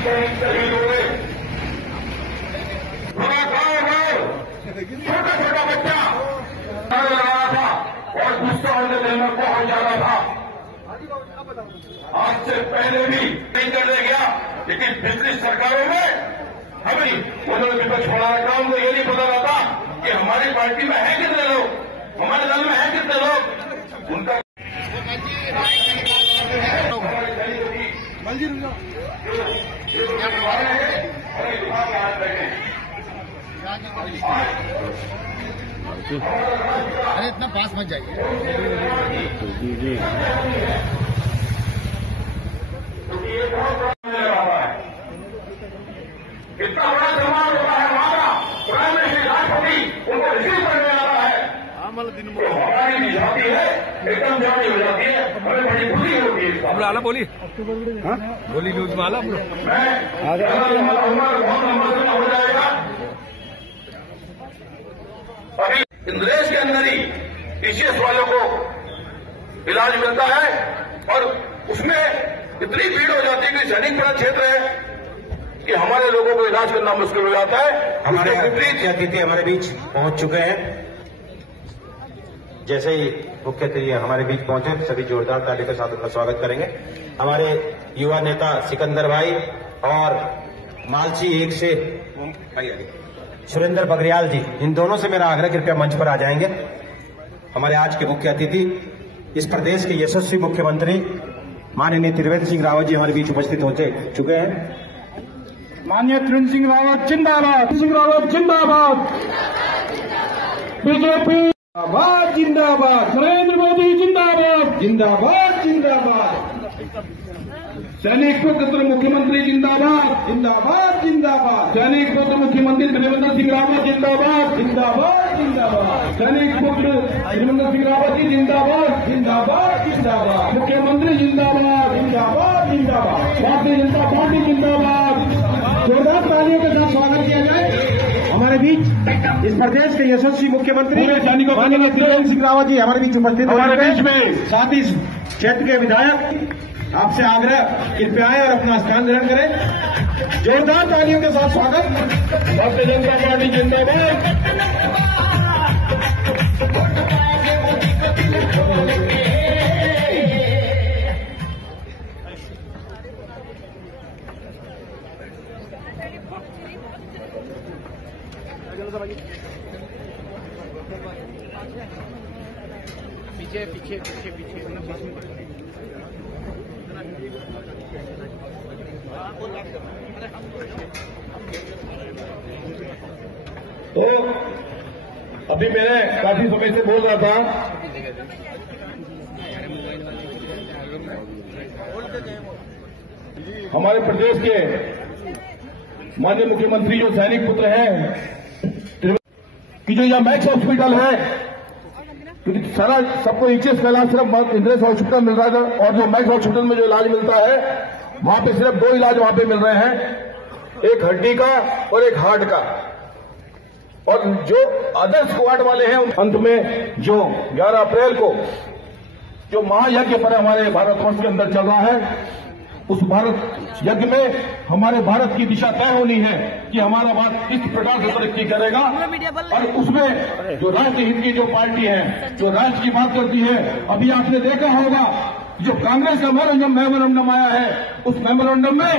शहीद हुए। थोड़ा गाँव छोटा छोटा बच्चा लड़ रहा था और गुस्सा उनके दिल में बहुत ज्यादा था। आज से पहले भी नहीं करने गया, लेकिन पिछली सरकारों में हमें उन्होंने विपक्ष बढ़ाया था। उनको ये नहीं पता रहता कि हमारी पार्टी में है कितने लोग, हमारे दल में है कितने लोग। उनका अरे इतना पास मत जाइए। इतना बड़ा सम्मान होता है हमारा, प्राइम मिनिस्टर राष्ट्रपति उनको रिसीव करने आ रहा है। तो हमारी भी जाती है एकदम जाती हो जाती है, हमें बड़ी खुशी होती है। हम आला बोली बोली न्यूज में आला मैं बहुत लंबा समय हो जाएगा। अभी इंद्रेश के अंदर ही टीसीएस वालों को इलाज मिलता है और उसमें इतनी भीड़ हो जाती है कि सैनिकपुरा क्षेत्र है कि हमारे लोगों को इलाज करना मुश्किल हो जाता है। हमारे विपरीत अतिथि हमारे बीच पहुंच चुके हैं। जैसे ही मुख्य अतिथि हमारे बीच पहुंचे, सभी जोरदार ताली के साथ उनका स्वागत करेंगे। हमारे युवा नेता सिकंदर भाई और मालची 1 से सुरेंद्र बगरियाल जी, इन दोनों से मेरा आग्रह, कृपया मंच पर आ जाएंगे। हमारे आज के मुख्य अतिथि इस प्रदेश के यशस्वी मुख्यमंत्री माननीय त्रिवेंद्र सिंह रावत जी हमारे बीच उपस्थित हो चुके हैं। माननीय त्रिवेंद्र सिंह रावत जिंदाबाद, सिंह रावत जिंदाबाद, बीजेपी जिंदाबाद जिंदाबाद, नरेंद्र मोदी जिंदाबाद जिंदाबाद जिंदाबाद, सैनिक पुत्र मुख्यमंत्री जिंदाबाद जिंदाबाद जिंदाबाद, सैनिक पुत्र मुख्यमंत्री त्रिवेंद्र सिंह रावत जिंदाबाद जिंदाबाद जिंदाबाद, सैनिक पुत्र त्रिवेंद्र सिंह रावत जी जिंदाबाद जिंदाबाद जिंदाबाद, मुख्यमंत्री जिंदाबाद जिंदाबाद जिंदाबाद, भारतीय जनता पार्टी जिंदाबाद। जोरदार तालियों के साथ स्वागत किया जाए। हमारे बीच इस प्रदेश के यशस्वी मुख्यमंत्री माननीय त्रिवेंद्र सिंह रावत जी हमारे बीच उपस्थित हमारे बीच में, साथ ही क्षेत्र के विधायक, आपसे आग्रह कृपया आए और अपना स्थान ग्रहण करें। जोरदार तालियों के साथ स्वागत। भारतीय जनता पार्टी जिंदाबाद। पीछे पीछे पीछे पीछे तो अभी मैंने काफी समय से बोल रहा था, हमारे प्रदेश के माननीय मुख्यमंत्री जो सैनिक पुत्र हैं कि जो यहाँ मैक्स हॉस्पिटल है, क्योंकि सारा सबको एचएस का इलाज सिर्फ इंद्रेश हॉस्पिटल मिल रहा था और जो मैक्स हॉस्पिटल में जो इलाज मिलता है वहां पे सिर्फ 2 इलाज वहां पे मिल रहे हैं, एक हड्डी का और एक हार्ट का। और जो अदर स्क्वाड वाले हैं अंत में जो 11 अप्रैल को जो महायज्ञ पर हमारे भारतवर्ष के अंदर चल रहा है, उस भारत यज्ञ में हमारे भारत की दिशा तय होनी है कि हमारा भारत किस प्रकार से तरक्की करेगा। और उसमें जो राष्ट्रीय हित की जो पार्टी है, जो राष्ट्र की बात करती है, अभी आपने देखा होगा जो कांग्रेस का मेमोरेंडम आया है, उस मेमोरेंडम में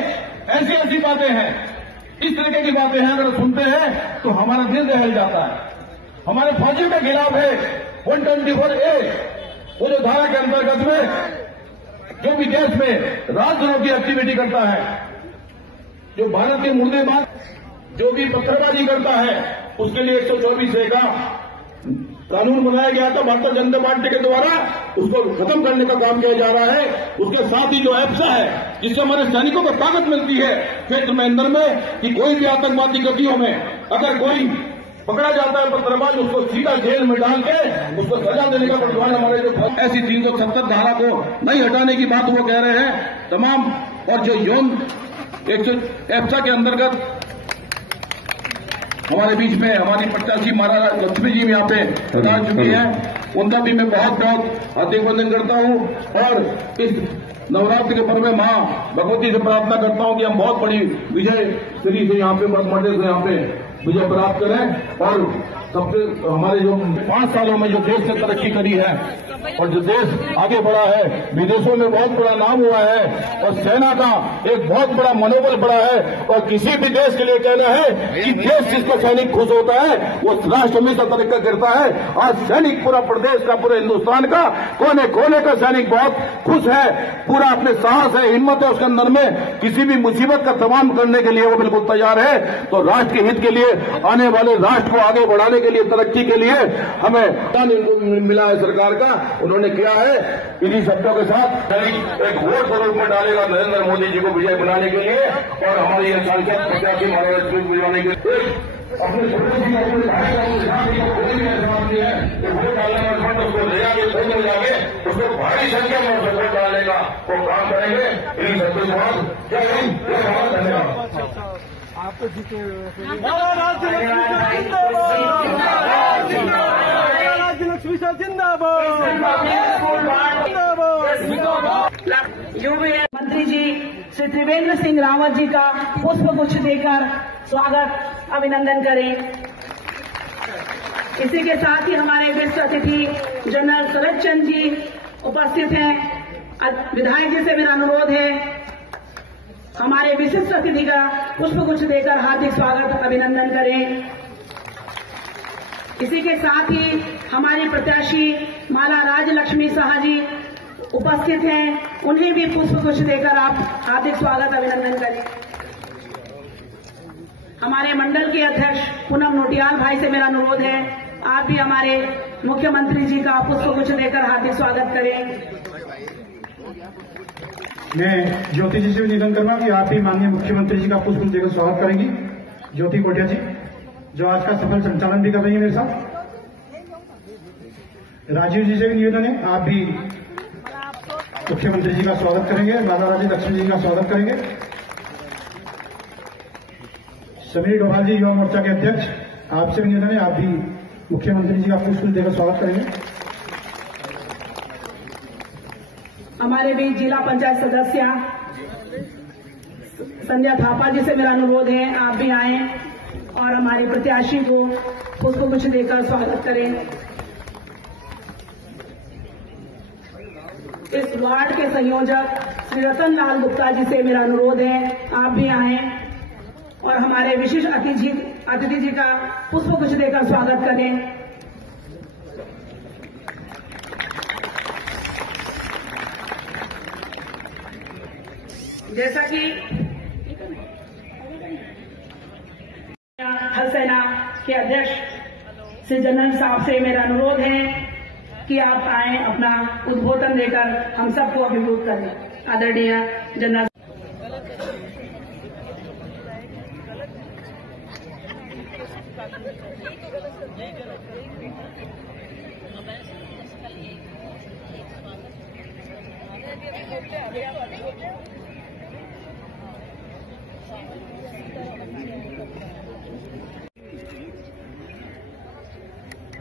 ऐसी ऐसी बातें हैं, इस तरीके की बातें हैं, अगर सुनते हैं तो हमारा दिल दहल जाता है। हमारे फौजी के खिलाफ है 124A, वो जो धारा के अंतर्गत में जो भी देश में राजद्रोह की एक्टिविटी करता है, जो भारत के मुर्देबाज, जो भी पत्थरबाजी करता है, उसके लिए 124A का कानून बनाया गया था भारतीय जनता पार्टी के द्वारा, उसको खत्म करने का काम किया जा रहा है। उसके साथ ही जो एप्सा है, जिससे हमारे सैनिकों को ताकत मिलती है क्षेत्र में अंदर में, कि कोई भी आतंकवादी गतियों में अगर कोई पकड़ा जाता है पत्थरबाज, उसको सीधा जेल में डाल के उसको सजा देने का प्रावधान हमारे जो ऐसी 370 धारा को नहीं हटाने की बात वो कह रहे हैं तमाम। और जो यौन एप्सा के अंतर्गत हमारे बीच में हमारी प्रत्याशी महाराजा लक्ष्मी जी यहाँ पे पधार चुकी हैं, उनका भी मैं बहुत बहुत हार्दिक वंदन करता हूँ। और इस नवरात्रि के पर्व में मां भगवती से प्रार्थना करता हूं कि हम बहुत बड़ी विजय श्री से यहाँ पे मध्य से यहाँ पे विजय प्राप्त करें और सबसे हमारे जो 5 सालों में जो देश ने तरक्की करी है और जो देश आगे बढ़ा है, विदेशों में बहुत बड़ा नाम हुआ है और सेना का एक बहुत बड़ा मनोबल बढ़ा है। और किसी भी देश के लिए कहना है कि देश जिसको सैनिक खुश होता है वो राष्ट्र हमेशा तरक्की करता है। आज सैनिक पूरा प्रदेश का, पूरे हिंदुस्तान का कोने कोने का सैनिक बहुत खुश है, पूरा अपने साहस है, हिम्मत है उसके अंदर में, किसी भी मुसीबत का तमाम करने के लिए वो बिल्कुल तैयार है। तो राष्ट्र के हित के लिए, आने वाले राष्ट्र को आगे बढ़ाने के लिए, तरक्की के लिए हमें मिला है सरकार का, उन्होंने किया है। इन्हीं शब्दों के साथ एक वोट के रूप में डालेगा नरेंद्र मोदी जी को विजय बनाने के लिए और हमारी सांसद प्रत्याशी महाराज बुलाने के लिए अपने छोटे सी अपने भाषा है वोट डालने का फंड उसको ले जाके खोज में जाके उसको भारी संख्या में वोट डालने का वो काम करेंगे। इन्हीं शब्दों के बाद जय हिंद, जय भारत, धन्यवाद। आपको जीते लक्ष्मी साहब जिंदाबाद। मंत्री जी श्री त्रिवेंद्र सिंह रावत जी का पुष्प गुच्छ देकर स्वागत अभिनंदन करें। इसी के साथ ही हमारे विशिष्ट अतिथि जनरल शरद चंद्र जी उपस्थित हैं। विधायक जी से मेरा अनुरोध है हमारे विशिष्ट अतिथि का पुष्प गुच्छ देकर हार्दिक स्वागत अभिनंदन करें। इसी के साथ ही हमारी प्रत्याशी माला राजलक्ष्मी शाह जी उपस्थित हैं, उन्हें भी पुष्प गुच्छ देकर आप हार्दिक स्वागत अभिनंदन करें। हमारे मंडल के अध्यक्ष पूनम नोटियाल भाई से मेरा अनुरोध है आप भी हमारे मुख्यमंत्री जी का पुष्प गुच्छ देकर हार्दिक स्वागत करें। मैं ज्योति जी से भी निवेदन करूंगा कि आप भी माननीय मुख्यमंत्री जी का पुष्प देकर स्वागत करेंगी। ज्योति कोटिया जी जो आज का सफल संचालन भी कर रही है मेरे साथ। राजीव जी से भी निवेदन है आप भी मुख्यमंत्री जी का स्वागत करेंगे। माला राजलक्ष्मी जी का स्वागत करेंगे। समीर डोभाल जी युवा मोर्चा के अध्यक्ष आपसे भी निवेदन है आप भी मुख्यमंत्री जी का पुष्प देकर स्वागत करेंगे। हमारे बीच जिला पंचायत सदस्य संध्या थापा जी से मेरा अनुरोध है आप भी आए और हमारे प्रत्याशी को पुष्प गुच्छ देकर स्वागत करें। इस वार्ड के संयोजक श्री रतन लाल गुप्ता जी से मेरा अनुरोध है आप भी आए और हमारे विशिष्ट अतिथि जी का पुष्प गुच्छ देकर स्वागत करें। जैसा कि थल सेना के अध्यक्ष श्री जनरल साहब से मेरा अनुरोध है कि आप आए अपना उद्बोधन देकर हम सबको अभिभूत करें। आदरणीय जनरल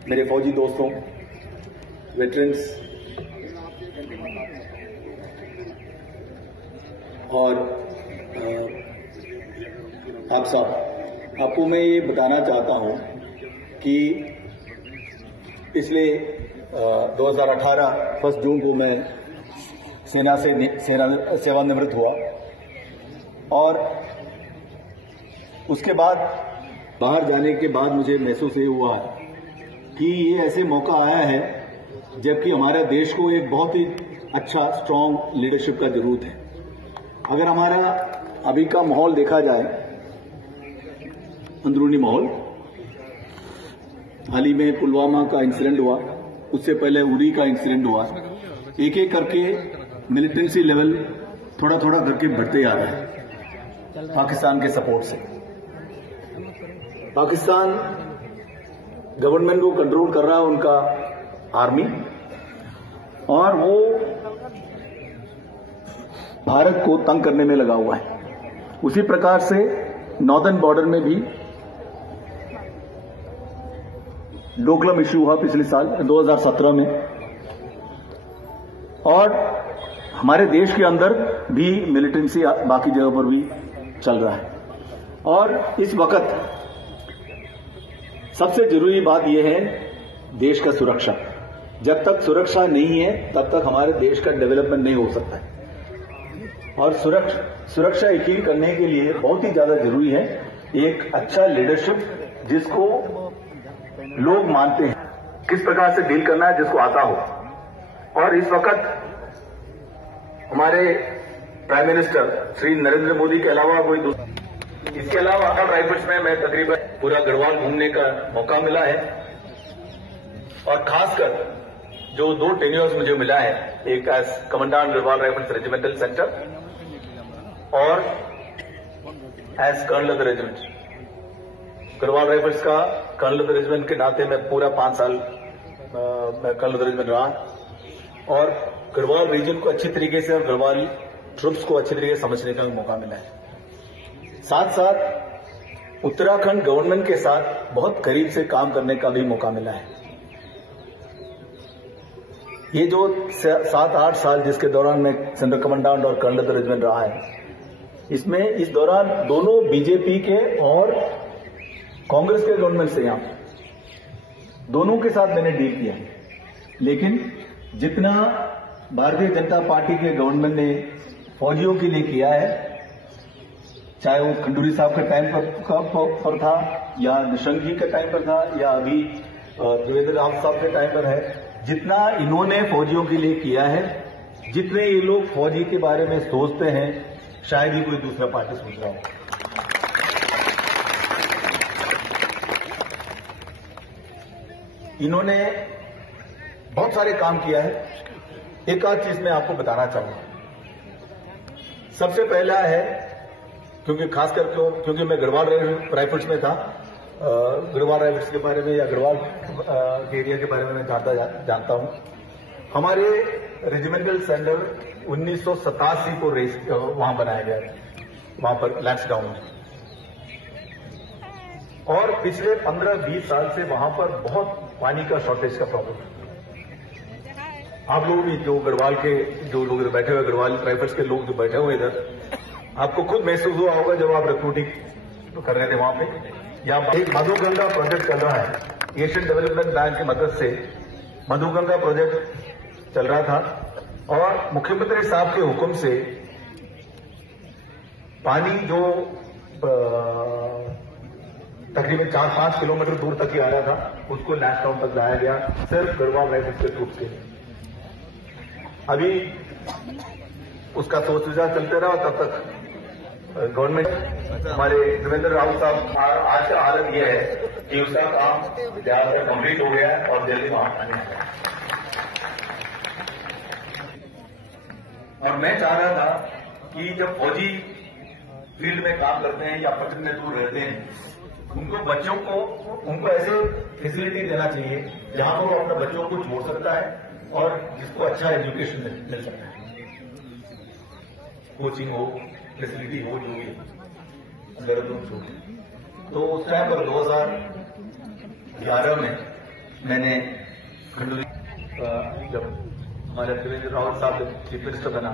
मेरे फौजी दोस्तों, वेटरन्स और आप सब, आपको मैं ये बताना चाहता हूं कि पिछले 2018 1 जून को मैं सेना से सेवानिवृत्त हुआ और उसके बाद बाहर जाने के बाद मुझे महसूस ये हुआ कि ये ऐसे मौका आया है जबकि हमारे देश को एक बहुत ही अच्छा स्ट्रांग लीडरशिप का जरूरत है। अगर हमारा अभी का माहौल देखा जाए, अंदरूनी माहौल, हाल ही में पुलवामा का इंसिडेंट हुआ, उससे पहले उरी का इंसिडेंट हुआ, एक एक करके मिलिटेंसी लेवल थोड़ा थोड़ा करके बढ़ते आ रहा है पाकिस्तान के सपोर्ट से। पाकिस्तान गवर्नमेंट को कंट्रोल कर रहा है उनका आर्मी और वो भारत को तंग करने में लगा हुआ है। उसी प्रकार से नॉर्दर्न बॉर्डर में भी डोकलम इश्यू हुआ पिछले साल 2017 में और हमारे देश के अंदर भी मिलिटेंसी बाकी जगह पर भी चल रहा है। और इस वक्त सबसे जरूरी बात यह है देश का सुरक्षा। जब तक सुरक्षा नहीं है तब तक हमारे देश का डेवलपमेंट नहीं हो सकता है। और सुरक्षा यकीन करने के लिए बहुत ही ज्यादा जरूरी है एक अच्छा लीडरशिप जिसको लोग मानते हैं, किस प्रकार से डील करना है, जिसको आता हो। और इस वक्त हमारे प्राइम मिनिस्टर श्री नरेंद्र मोदी के अलावा कोई दूसरा, इसके अलावा असम राइफल्स में मैं तकरीबन पूरा गढ़वाल घूमने का मौका मिला है। और खासकर जो 2 टेन्योर्स मुझे मिला है, एक as commandant Garhwal Rifles regimental centre और as colonel of the regiment. Garhwal Rifles का कर्नल ऑफ द रेजिमेंट के नाते मैं पूरा 5 साल मैं कर्नल ऑफ द रेजिमेंट रहा और गढ़वाल रीजन को अच्छी तरीके से और गढ़वाल ट्रुप्स को अच्छी तरीके से समझने का भी मौका मिला है। साथ साथ उत्तराखंड गवर्नमेंट के साथ बहुत करीब से काम करने का भी मौका मिला है। ये जो 7-8 साल जिसके दौरान मैं सेंट्रल कमांडेंट और कर्नल ऑफ द रेजिमेंट रहा है, इसमें इस दौरान दोनों बीजेपी के और कांग्रेस के गवर्नमेंट से यहां दोनों के साथ मैंने डील किया है। लेकिन जितना भारतीय जनता पार्टी के गवर्नमेंट ने फौजियों के लिए किया है, चाहे वो खंडूरी साहब के टाइम पर था या निशंक जी के टाइम पर था या अभी देवेंद्र रावत साहब के टाइम पर है, जितना इन्होंने फौजियों के लिए किया है, जितने ये लोग फौजी के बारे में सोचते हैं, शायद ही कोई दूसरा पार्टी सोच रहा हो। इन्होंने बहुत सारे काम किया है। एक आध चीज मैं आपको बताना चाहूंगा। सबसे पहला है, क्योंकि खासकर क्योंकि मैं गढ़वाल राइफल्स में था, गढ़वाल राइफल्स के बारे में या गढ़वाल के एरिया के बारे में मैं जानता हूं। हमारे रेजिमेंटल सेंटर 1987 को वहां बनाया गया है, वहां पर लैंसडाउन में। और पिछले 15-20 साल से वहां पर बहुत पानी का शॉर्टेज का प्रॉब्लम है। आप लोग भी जो गढ़वाल के जो लोग इधर बैठे हुए, गढ़वाल राइफल्स के लोग जो बैठे हुए इधर, आपको खुद महसूस हुआ होगा जब आप रिक्रूटिंग कर रहे थे वहां पे। यहाँ एक मधुगंगा प्रोजेक्ट चल रहा है, एशियन डेवलपमेंट बैंक की मदद से मधुगंगा प्रोजेक्ट चल रहा था। और मुख्यमंत्री साहब के हुक्म से पानी जो तकरीबन 4-5 किलोमीटर दूर तक ही आ रहा था, उसको लैंसडाउन तक लाया गया, सिर्फ गढ़वाल राइफल्स के ट्रूप से। अभी उसका सोच विचार चलते रहा, तब तक गवर्नमेंट हमारे देवेंद्र रावत साहब आज का हालत यह है कि उसका काम ज्यादातर कंप्लीट हो गया है और जल्दी वहां आने है। और मैं चाह रहा था कि जब फौजी फील्ड में काम करते हैं या पटन में दूर रहते हैं, उनको ऐसे फैसिलिटी देना चाहिए जहां पर वो अपने बच्चों को छोड़ सकता है और जिसको अच्छा एजुकेशन मिल सकता है, कोचिंग हो, फैसिलिटी हो, जो भी देहरादून छोड़। तो उस टाइम पर 2011 में मैंने खंडूरी जब हमारे देवेंद्र रावत साहब चीफ मिनिस्टर बना,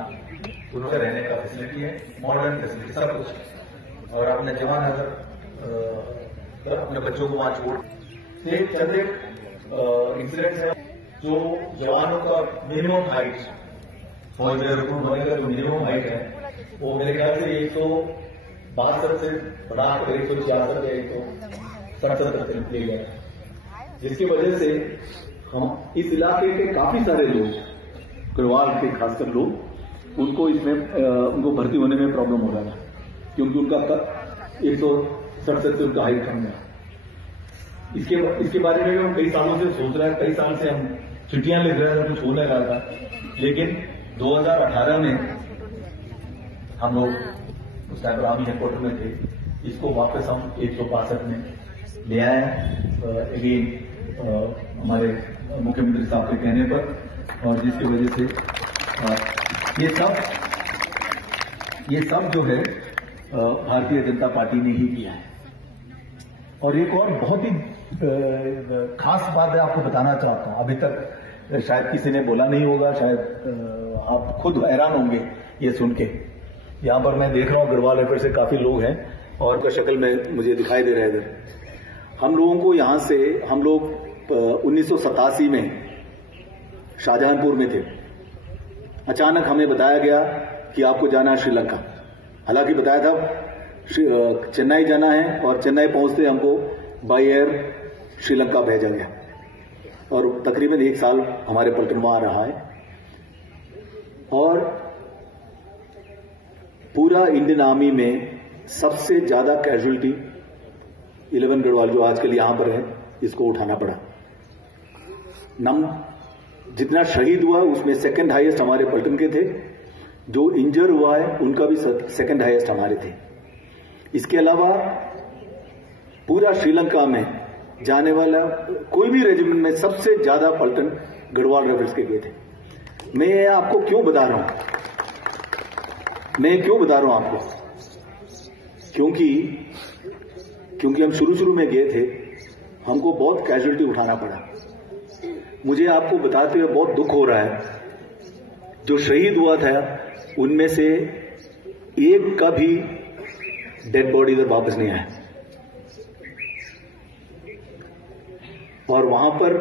उन्होंने रहने का फैसिलिटी है, मॉडर्न फैसिलिटी सब कुछ, और अपने जवान अगर अपने बच्चों को वहां छोड़। एक इंसिडेंट है, जो जवानों का मिनिमम हाइट फौज में रिक्रूट होने का जो मिनिमम हाइट है, वो मेरे ख्याल से 162 से बढ़ाकर 166 या 167 तक ले गया, जिसकी वजह से हम इस इलाके के काफी सारे लोग, गढ़वाल के खासकर लोग, उनको भर्ती होने में प्रॉब्लम हो रहा था, क्योंकि उनका 167 से उनका हाइट कम है। इसके बारे में हम कई सालों से सोच रहे हैं, कई साल से हम चिट्ठियां लिख रहे थे, कुछ हो नहीं रहा था। लेकिन 2018 में हम लोग उस टाइम आर्मी हेडक्वार्टर में थे, इसको वापस हम 162 में ले आए अगेन हमारे मुख्यमंत्री साहब के कहने पर, और जिसकी वजह से ये सब जो है भारतीय जनता पार्टी ने ही किया है। और एक और बहुत ही खास बात है, आपको बताना चाहता हूं, अभी तक शायद किसी ने बोला नहीं होगा, शायद आप खुद हैरान होंगे ये सुन के। यहाँ पर मैं देख रहा हूँ गढ़वाल राइफल से काफी लोग हैं और उनका शक्ल में मुझे दिखाई दे रहा है इधर। हम लोगों को यहाँ से हम लोग 1987 में शाहजहांपुर में थे। अचानक हमें बताया गया कि आपको जाना है श्रीलंका। हालांकि बताया था चेन्नई जाना है और चेन्नई पहुंचते हमको बाय एयर श्रीलंका भेजा गया और तकरीबन 1 साल हमारे पलटन वहां रहा है। और पूरा इंडियन आर्मी में सबसे ज्यादा कैजुअलिटी 11 गढ़वाल जो आजकल यहां पर है इसको उठाना पड़ा। जितना शहीद हुआ उसमें सेकंड हाईएस्ट हमारे पलटन के थे, जो इंजर हुआ है उनका भी सेकंड हाईएस्ट हमारे थे। इसके अलावा पूरा श्रीलंका में जाने वाला कोई भी रेजिमेंट में सबसे ज्यादा पलटन गढ़वाल राइफल्स के गए थे। मैं आपको क्यों बता रहा हूं, आपको क्योंकि हम शुरू में गए थे, हमको बहुत कैजुअलिटी उठाना पड़ा। मुझे आपको बताते हुए बहुत दुख हो रहा है, जो शहीद हुआ था उनमें से एक का भी डेड बॉडी इधर वापस नहीं आया। और वहां पर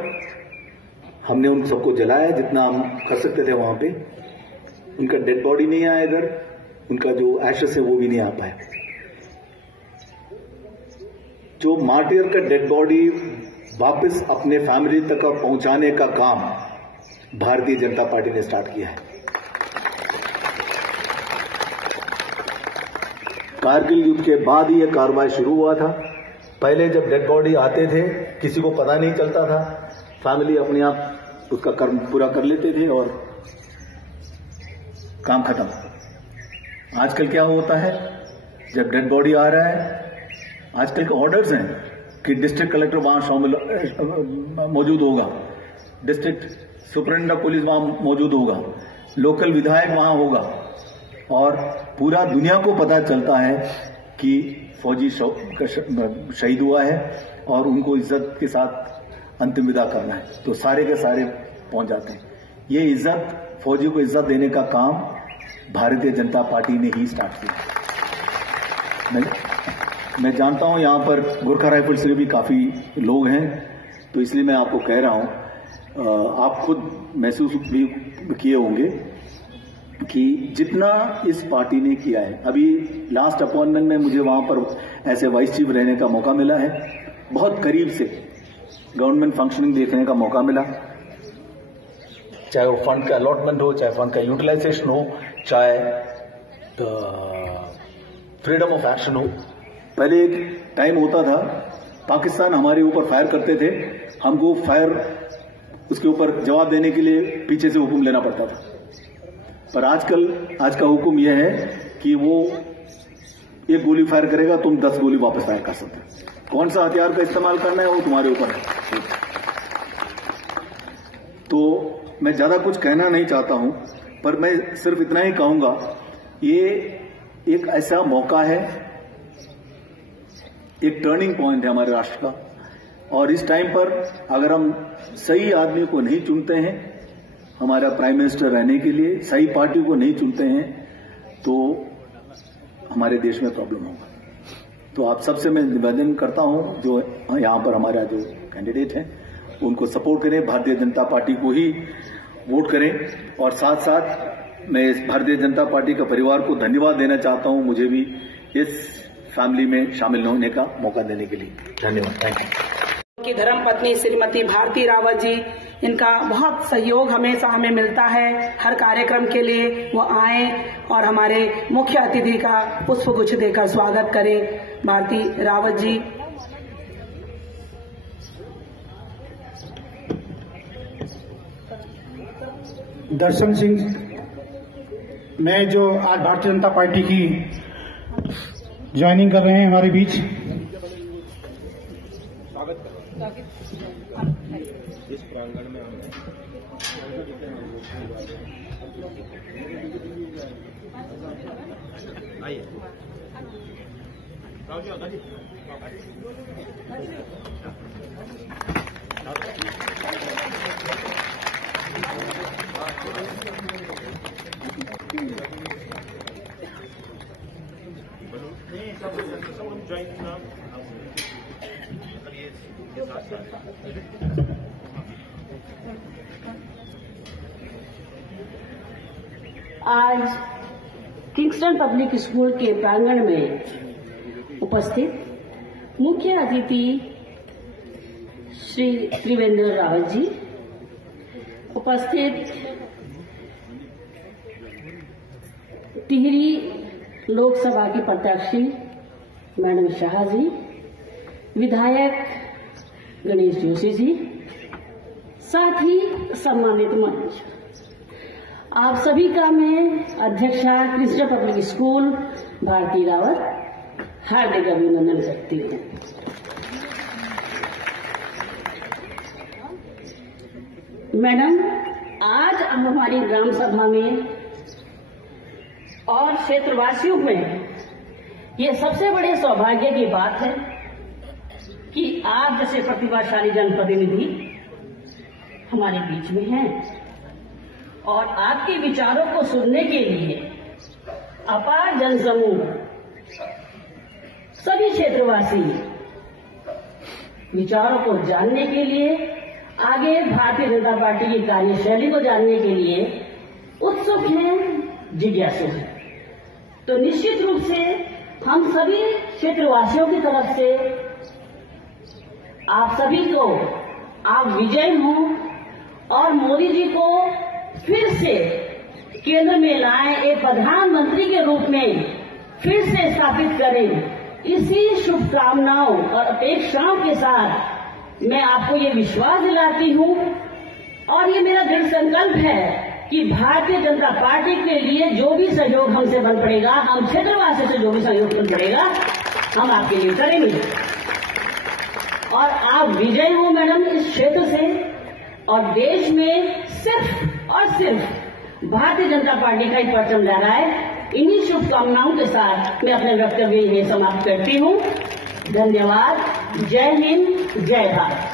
हमने उन सबको जलाया जितना हम कर सकते थे वहां पे। उनका डेड बॉडी नहीं आया इधर, उनका जो एशेस है वो भी नहीं आ पाया। जो मार्टियर का डेड बॉडी वापस अपने फैमिली तक पहुंचाने का काम भारतीय जनता पार्टी ने स्टार्ट किया है। कारगिल युद्ध के बाद ही यह कार्रवाई शुरू हुआ था। पहले जब डेड बॉडी आते थे किसी को पता नहीं चलता था, फैमिली अपने आप उसका कर्म पूरा कर लेते थे और काम खत्म। आजकल क्या होता है, जब डेड बॉडी आ रहा है, आजकल के ऑर्डर्स हैं कि डिस्ट्रिक्ट कलेक्टर वहां मौजूद होगा, डिस्ट्रिक्ट सुपरिटेंडेंट ऑफ पुलिस वहां मौजूद होगा, लोकल विधायक वहां होगा और पूरा दुनिया को पता चलता है कि फौजी शहीद हुआ है और उनको इज्जत के साथ अंतिम विदा करना है, तो सारे के सारे पहुंच जाते हैं। ये इज्जत, फौजी को इज्जत देने का काम भारतीय जनता पार्टी ने ही स्टार्ट किया। मैं जानता हूं यहां पर गोरखा राइफल्स के भी काफी लोग हैं, तो इसलिए मैं आपको कह रहा हूं, आप खुद महसूस भी किए होंगे कि जितना इस पार्टी ने किया है। अभी लास्ट अपॉइंटमेंट में मुझे वहां पर ऐसे वाइस चीफ रहने का मौका मिला है, बहुत करीब से गवर्नमेंट फंक्शनिंग देखने का मौका मिला, चाहे वो फंड का अलॉटमेंट हो, चाहे फंड का यूटिलाइजेशन हो, चाहे फ्रीडम ऑफ एक्शन हो। पहले एक टाइम होता था पाकिस्तान हमारे ऊपर फायर करते थे, हमको फायर उसके ऊपर जवाब देने के लिए पीछे से हुक्म लेना पड़ता था। पर आजकल आज का हुक्म यह है कि वो एक गोली फायर करेगा, तुम 10 गोली वापस फायर कर सकते हो। कौन सा हथियार का इस्तेमाल करना है वो तुम्हारे ऊपर है। तो मैं ज्यादा कुछ कहना नहीं चाहता हूं, पर मैं सिर्फ इतना ही कहूंगा, ये एक ऐसा मौका है, एक टर्निंग पॉइंट है हमारे राष्ट्र का। और इस टाइम पर अगर हम सही आदमी को नहीं चुनते हैं हमारा प्राइम मिनिस्टर रहने के लिए, सही पार्टी को नहीं चुनते हैं, तो हमारे देश में प्रॉब्लम होगा। तो आप सबसे मैं निवेदन करता हूं, जो यहां पर हमारा जो कैंडिडेट है उनको सपोर्ट करें, भारतीय जनता पार्टी को ही वोट करें। और साथ साथ मैं इस भारतीय जनता पार्टी का परिवार को धन्यवाद देना चाहता हूं, मुझे भी इस फैमिली में शामिल होने का मौका देने के लिए। धन्यवाद। Thank you. की धर्मपत्नी श्रीमती भारती रावत जी, इनका बहुत सहयोग हमेशा हमें मिलता है। हर कार्यक्रम के लिए वो आए और हमारे मुख्य अतिथि का पुष्पगुच्छ देकर स्वागत करें। भारती रावत जी। दर्शन सिंह, मैं जो आज भारतीय जनता पार्टी की ज्वाइनिंग कर रहे हैं हमारे बीच, इस प्रांगण में आइए राव जी आज किंगस्टन पब्लिक स्कूल के प्रांगण में उपस्थित मुख्य अतिथि श्री त्रिवेंद्र रावत जी, उपस्थित टिहरी लोकसभा की प्रत्याशी मैडम शाह जी, विधायक गणेश जोशी जी, साथ ही सम्मानित मंच, आप सभी का मैं अध्यक्षा Kingston public school Bharti Rawat हार्दिक अभिनंदन करती हूँ। मैडम, आज हम हमारी ग्राम सभा में और क्षेत्रवासियों में ये सबसे बड़े सौभाग्य की बात है कि आप जैसे प्रतिभाशाली जनप्रतिनिधि हमारे बीच में हैं और आपके विचारों को सुनने के लिए अपार जनसमूह, सभी क्षेत्रवासी विचारों को जानने के लिए, आगे भारतीय जनता पार्टी की कार्यशैली को जानने के लिए उत्सुक हैं, जिज्ञासु हैं। तो निश्चित रूप से हम सभी क्षेत्रवासियों की तरफ से आप सभी को आप विजय हों और मोदी जी को फिर से केंद्र में लाएं, एक प्रधानमंत्री के रूप में फिर से स्थापित करें। इसी शुभकामनाओं और अपेक्षाओं के साथ मैं आपको ये विश्वास दिलाती हूँ और ये मेरा दृढ़ संकल्प है कि भारतीय जनता पार्टी के लिए जो भी सहयोग हमसे बन पड़ेगा, हम क्षेत्रवासियों से जो भी सहयोग बन पड़ेगा, हम आपके लिए करेंगे। और आप विजय हो मैडम इस क्षेत्र से, और देश में सिर्फ और सिर्फ भारतीय जनता पार्टी का ही परचम लहरा है। इन्हीं शुभकामनाओं के साथ मैं अपने वक्तव्य यही समाप्त करती हूँ। धन्यवाद। जय हिंद, जय भारत।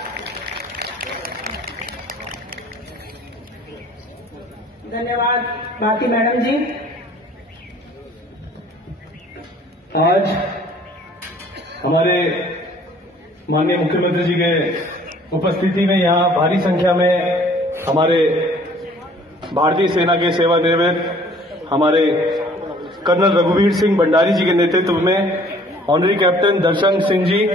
धन्यवाद भारती मैडम जी। आज हमारे माननीय मुख्यमंत्री जी के उपस्थिति में यहाँ भारी संख्या में हमारे भारतीय सेना के सेवानिवृत्त हमारे कर्नल रघुवीर सिंह भंडारी जी के नेतृत्व में ऑनरी कैप्टन दर्शन सिंह जी,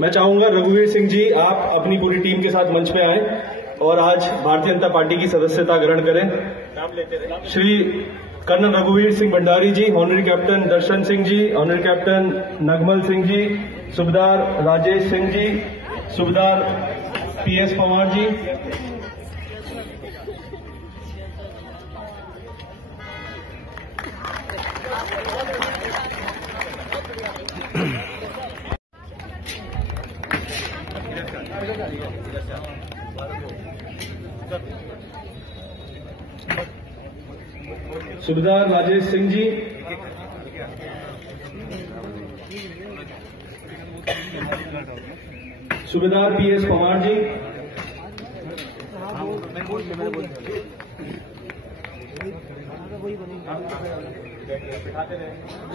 मैं चाहूंगा रघुवीर सिंह जी आप अपनी पूरी टीम के साथ मंच पे आए और आज भारतीय जनता पार्टी की सदस्यता ग्रहण करें। श्री कर्नल रघुवीर सिंह भंडारी जी, ऑनरी कैप्टन दर्शन सिंह जी, ऑनरी कैप्टन नगमल सिंह जी, सूबेदार राजेश सिंह जी, सूबेदार PS पवार जी, सूबेदार राजेश सिंह जी, सूबेदार PS पवार जी,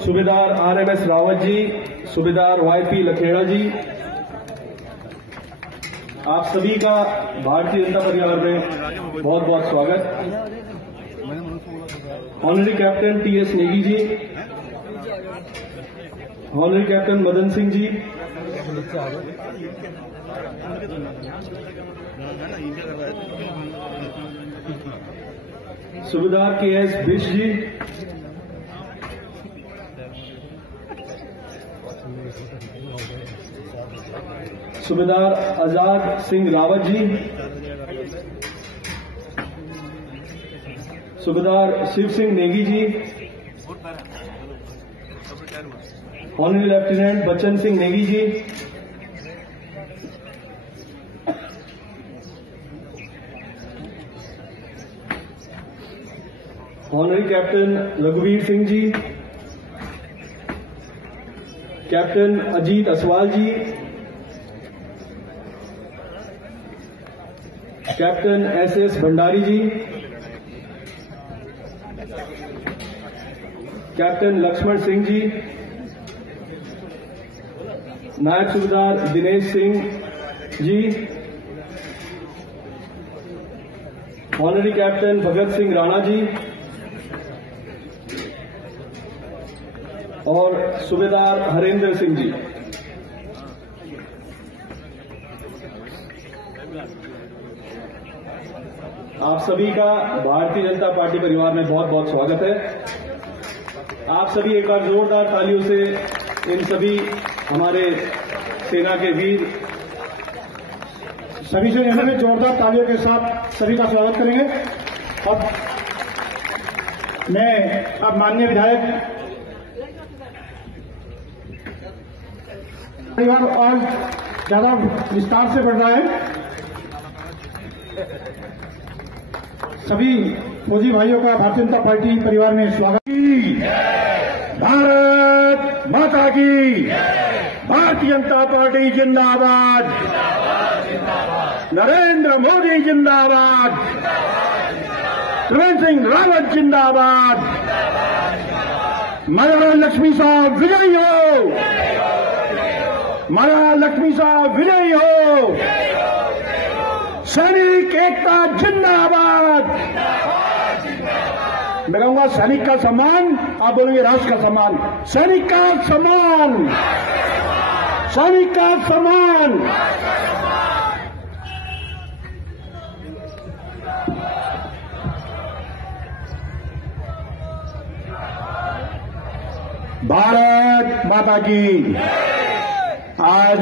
सूबेदार RMS रावत जी, सूबेदार YP लखेड़ा जी, आप सभी का भारतीय जनता परिवार में बहुत बहुत स्वागत। Honorary captain TS Negi ji, honorary captain Madan Singh ji, सूबेदार KS बिश जी, सूबेदार आजाद सिंह रावत जी, सूबेदार Shiv Singh Negi ji, honorary lieutenant Bachchan Singh Negi ji, honorary captain रघुवीर सिंह जी, कैप्टन अजीत असवाल जी, कैप्टन SS भंडारी जी, कैप्टन लक्ष्मण सिंह जी, नायब सूबेदार दिनेश सिंह जी, ऑनरी कैप्टन भगत सिंह राणा जी और सूबेदार हरेंद्र सिंह जी। आप सभी का भारतीय जनता पार्टी परिवार में बहुत बहुत स्वागत है। आप सभी एक बार जोरदार तालियों से इन सभी हमारे सेना के वीर सभी से हमें जोरदार तालियों के साथ सभी का स्वागत करेंगे। अब मैं माननीय विधायक परिवार और ज्यादा विस्तार से बढ़ रहा है। सभी फौजी भाइयों का भारतीय जनता पार्टी परिवार में स्वागत। भारत माता की, भारतीय जनता पार्टी जिंदाबाद, नरेंद्र मोदी जिंदाबाद, त्रिवेंद्र सिंह रावत जिंदाबाद, महाराज लक्ष्मी साहब विजयी हो, महाराज लक्ष्मी साहब विजयी हो, सैनिक एकता जिंदाबाद। मैं कहूंगा सैनिक का सम्मान, आप बोलेंगे राष्ट्र का सम्मान। सैनिक का सम्मान, सैनिक का सम्मान। भारत माता की। आज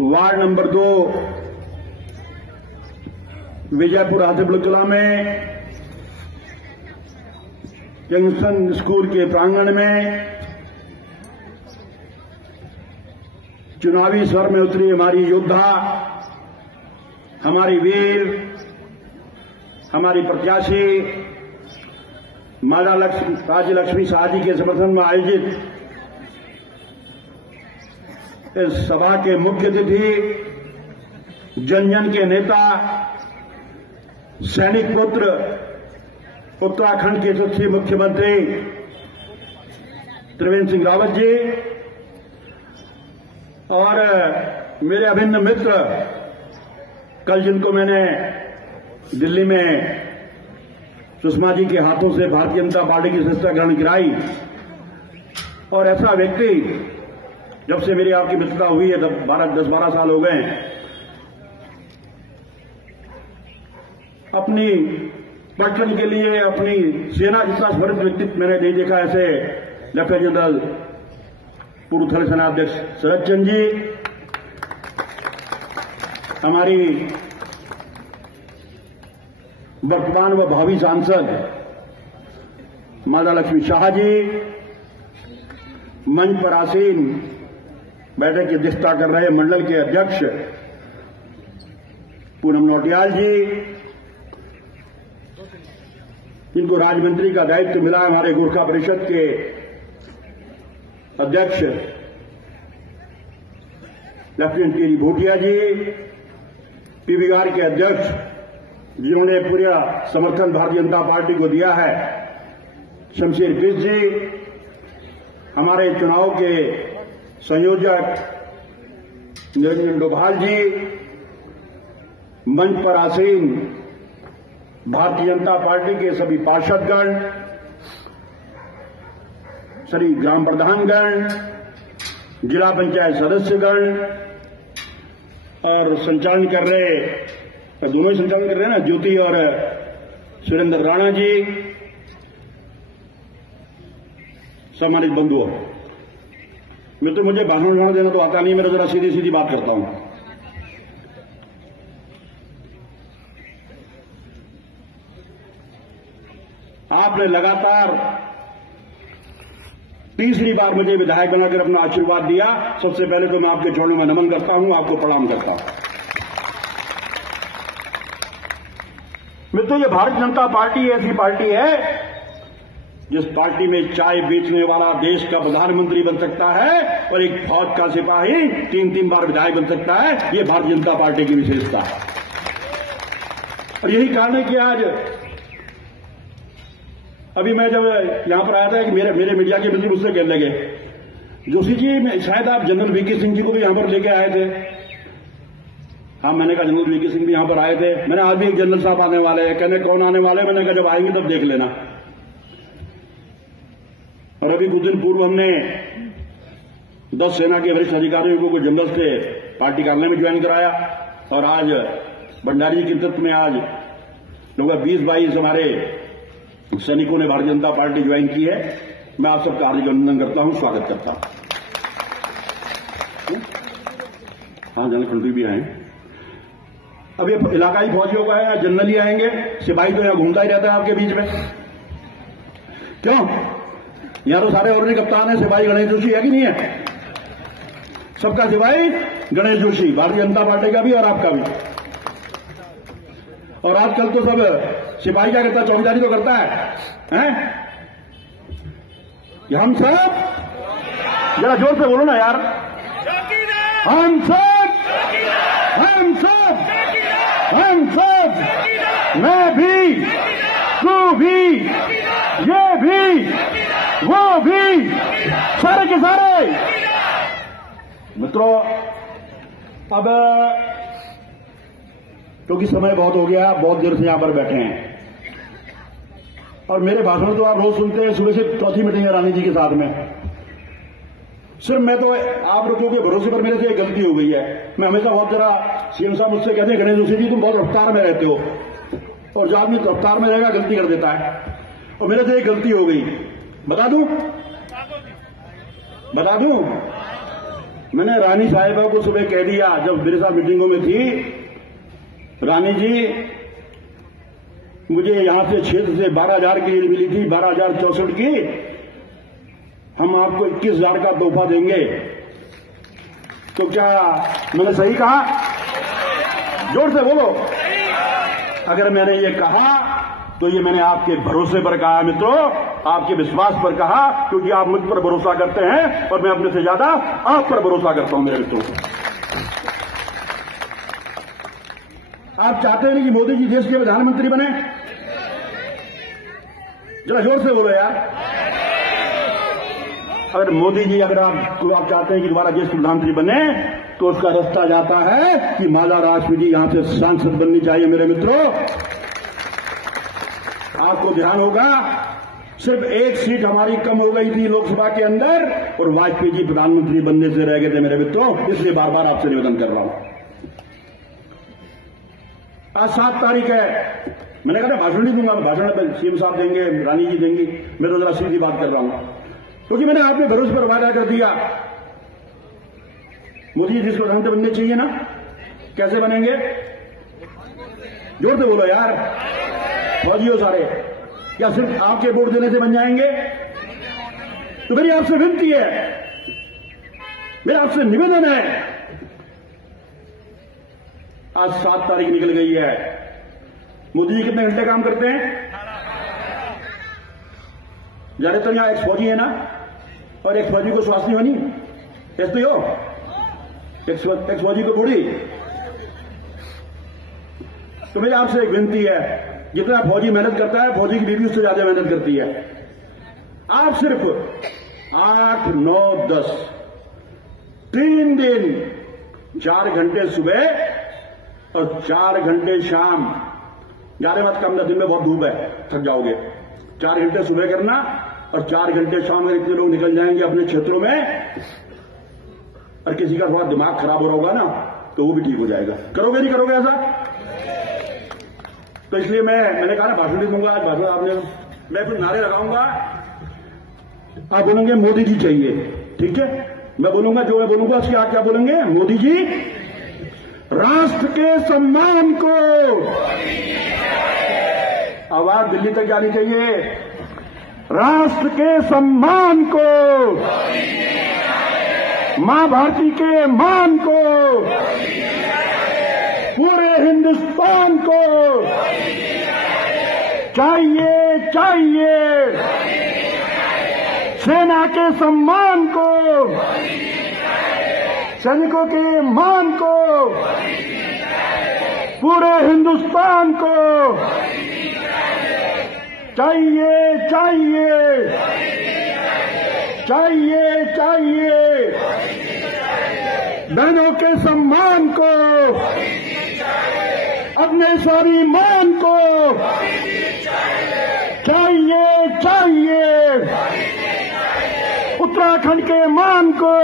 वार्ड नंबर 2 विजयपुर आदिपुर में जंक्शन स्कूल के प्रांगण में चुनावी स्वर में उतरी हमारी योद्धा, हमारी वीर, हमारी प्रत्याशी माता राज्य लक्ष्मी शाह जी के समर्थन में आयोजित इस सभा के मुख्य अतिथि, जन जन के नेता, सैनिक पुत्र, उत्तराखंड के यशस्वी मुख्यमंत्री त्रिवेंद्र सिंह रावत जी और मेरे अभिन्न मित्र, कल जिनको मैंने दिल्ली में सुषमा जी के हाथों से भारतीय जनता पार्टी की सदस्यता ग्रहण कराई, और ऐसा व्यक्ति जब से मेरी आपकी मित्रता हुई है, 10-12 साल हो गए, अपनी पटन के लिए अपनी सेना जितना समर्पित व्यक्तित्व मैंने नहीं देखा ऐसे लेफ्टिनेंट जनरल पूर्व थल सेनाध्यक्ष शरद चंद्र जी, हमारी वर्तमान व भावी सांसद माता लक्ष्मी शाह जी, मंच पर आसीन बैठक की अध्यक्षता कर रहे मंडल के अध्यक्ष पूनम नौटियाल जी, जिनको राज्यमंत्री का दायित्व मिला, हमारे गोरखा परिषद के अध्यक्ष लेफ्टिनेंट केरी भूटिया जी, पीवीआर के अध्यक्ष जिन्होंने पूरा समर्थन भारतीय जनता पार्टी को दिया है, शमशेर बिष्ट जी, हमारे चुनाव के संयोजक निरंजन डोभाल जी, मंच पर आसीन भारतीय जनता पार्टी के सभी पार्षदगण, सभी ग्राम प्रधानगण, जिला पंचायत सदस्यगण और संचालन कर रहे, दोनों ही संचालन कर रहे हैं ना, ज्योति और सुरेंद्र राणा जी, सम्मानित बंधुओं, मुझे भाषण देना तो आता नहीं, मैं जरा सीधी सीधी बात करता हूं। आपने लगातार तीसरी बार मुझे विधायक बनाकर अपना आशीर्वाद दिया। सबसे पहले तो मैं आपके चरणों में नमन करता हूं, आपको प्रणाम करता हूं। मित्रों, ये भारतीय जनता पार्टी ऐसी पार्टी है जिस पार्टी में चाय बेचने वाला देश का प्रधानमंत्री बन सकता है और एक फौज का सिपाही 3-3 बार विधायक बन सकता है। ये भारतीय जनता पार्टी की विशेषता है और यही कारण है कि आज अभी मैं जब यहां पर आया था कि मेरे मीडिया के मित्र मुझसे कहने लगे, जोशी जी शायद आप जनरल वीके सिंह जी को भी यहां पर लेके आए थे। हाँ, मैंने कहा जनरल वीके सिंह भी यहां पर आए थे। मैंने आज भी एक जनरल साहब आने वाले हैं। कहने कौन आने वाले? मैंने कहा जब आएंगे तब देख लेना। और अभी कुछ दिन पूर्व हमने 10 सेना के वरिष्ठ अधिकारियों को जनरल से पार्टी कार्यालय में ज्वाइन कराया और आज भंडारी जी के नेतृत्व में आज लगभग 20-22 हमारे सैनिकों ने भारतीय जनता पार्टी ज्वाइन की है। मैं आप सबका हार्दिक अभिनंदन करता हूं, स्वागत करता हूं। हाँ, जनरल फ्रंटी भी आए। अब ये इलाकाई फौजियों का है, जनरल ही आएंगे। सिपाही तो यहां घूमता ही रहता है आपके बीच में। क्यों? यहां तो सारे ऑर्डनरी कप्तान है। सिपाही गणेश जोशी है कि नहीं है? सबका सिपाही गणेश जोशी, भारतीय जनता पार्टी का भी और आपका भी। और आजकल तो सब सिपाही क्या करता है? चौकीदारी तो करता है? हम सब जरा जोर से बोलो ना यार। हम सब, मैं भी, तू भी, ये भी, वो भी, सारे के सारे। मित्रों, अब क्योंकि समय बहुत हो गया, बहुत देर से यहां पर बैठे हैं और मेरे भाषण तो आप रोज सुनते हैं। सुबह से चौथी मीटिंग है रानी जी के साथ में। सिर्फ मैं तो आप लोगों के भरोसे पर मेरे से एक गलती हो गई है। मैं हमेशा बहुत जरा सीएम साहब मुझसे कहते हैं, गणेश जोशी जी तुम बहुत रफ्तार में रहते हो, और जो आदमी रफ्तार में रहेगा गलती कर देता है। और मेरे से एक गलती हो गई। बता दूं? मैंने रानी साहिबा को सुबह कह दिया जब मेरे साथ मीटिंगों में थी, रानी जी मुझे यहां से क्षेत्र से 12,000 की लीड मिली थी, 12,064 की। हम आपको 21,000 का तोहफा देंगे। तो क्या मैंने सही कहा? जोर से बोलो। अगर मैंने ये कहा तो ये मैंने आपके भरोसे पर कहा मित्रों, आपके विश्वास पर कहा, क्योंकि आप मुझ पर भरोसा करते हैं और मैं अपने से ज्यादा आप पर भरोसा करता हूं मेरे मित्रों। आप चाहते हैं कि मोदी जी देश के प्रधानमंत्री बने? जरा जोर से बोलो यार। अगर मोदी जी आप चाहते हैं कि दोबारा देश के प्रधानमंत्री बने, तो उसका रास्ता जाता है कि माला राजपूती यहां से सांसद बननी चाहिए मेरे मित्रों। आपको ध्यान होगा, सिर्फ एक सीट हमारी कम हो गई थी लोकसभा के अंदर और वाजपेयी जी प्रधानमंत्री बनने से रह गए थे मेरे मित्रों। इसलिए बार बार आपसे निवेदन कर रहा हूं। आज 7 तारीख है। मैंने कहा भाषण नहीं दूंगा, भाषण सीएम साहब देंगे, रानी जी देंगी। मैं तो जरा सीधी बात कर रहा हूं, क्योंकि मैंने आपके भरोसे पर वादा कर दिया। मोदी जी जिसको प्रधानमंत्री बनने चाहिए ना, कैसे बनेंगे? जोर से बोलो यार। फौजियों सारे, क्या सिर्फ आपके वोट देने से बन जाएंगे? तो मेरी आपसे विनती है, मेरा आपसे निवेदन है, आज 7 तारीख निकल गई है। मोदी जी कितने घंटे काम करते हैं? ज्यादातर यहां एक्स फौजी है ना, और एक्स फौजी को स्वास्थ्य होनी, ऐसे हो एक्स फौजी को बूढ़ी। तो मेरी आपसे एक विनती है, जितना फौजी मेहनत करता है, फौजी की बीवी उससे ज्यादा मेहनत करती है। आप सिर्फ 8, 9, 10 3 दिन 4 घंटे सुबह और 4 घंटे शाम, ज्यादा मत कम, दिन में बहुत धूप है, थक जाओगे। 4 घंटे सुबह करना और 4 घंटे शाम में। इतने लोग निकल जाएंगे अपने क्षेत्रों में, और किसी का थोड़ा दिमाग खराब हो रहा होगा ना, तो वो भी ठीक हो जाएगा। करोगे नहीं करोगे ऐसा? तो इसलिए मैंने कहा ना, भाषण नहीं दूंगा आज। भाषण आपने, मैं कुछ नारे लगाऊंगा, आप बोलेंगे मोदी जी चाहिए, ठीक है? मैं बोलूंगा, जो मैं बोलूंगा उसके आप क्या बोलेंगे? मोदी जी राष्ट्र के सम्मान को। आवाज दिल्ली तक जानी चाहिए। राष्ट्र के सम्मान को, मां भारती के मान को, पूरे हिंदुस्तान को चाहिए, चाहिए। सेना के सम्मान को, सैनिकों के मान को, पूरे हिंदुस्तान को चाहिए चाहिए चाहिए चाहिए बहनों के सम्मान को, अपने स्वाभिमान को चाहिए चाहिए, उत्तराखंड के मान को,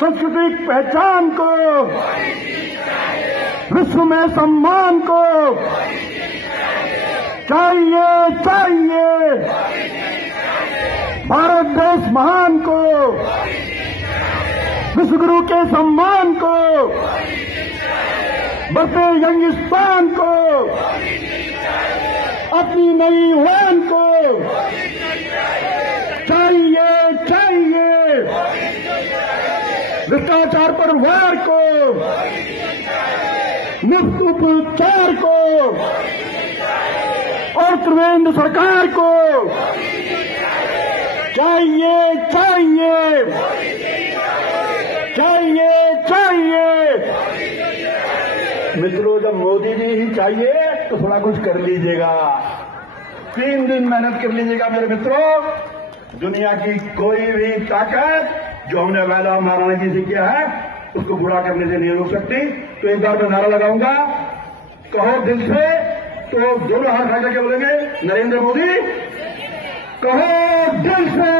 सांस्कृतिक पहचान को, विश्व में सम्मान को चाहिए चाहिए, भारत देश महान को, विश्वगुरु के सम्मान को, बढ़ते यंगिस्तान को, अपनी नई उड़ान को चाहिए चाहिए, भ्रष्टाचार पर वार को, मुफ्त उपचार को और त्रिवेंद्र सरकार को चाहिए चाहिए चाहिए चाहिए। मित्रों, जब मोदी जी ही चाहिए तो थोड़ा कुछ कर लीजिएगा, 3 दिन मेहनत कर लीजिएगा मेरे मित्रों। दुनिया की कोई भी ताकत जो हमने वादा महाराणा जी से किया है उसको बुरा करने से नहीं रोक सकती। तो एक बार मैं नारा लगाऊंगा, कहो दिल से, तो दोनों हाथ उठा करके बोलेंगे नरेंद्र मोदी, कहो दिल से।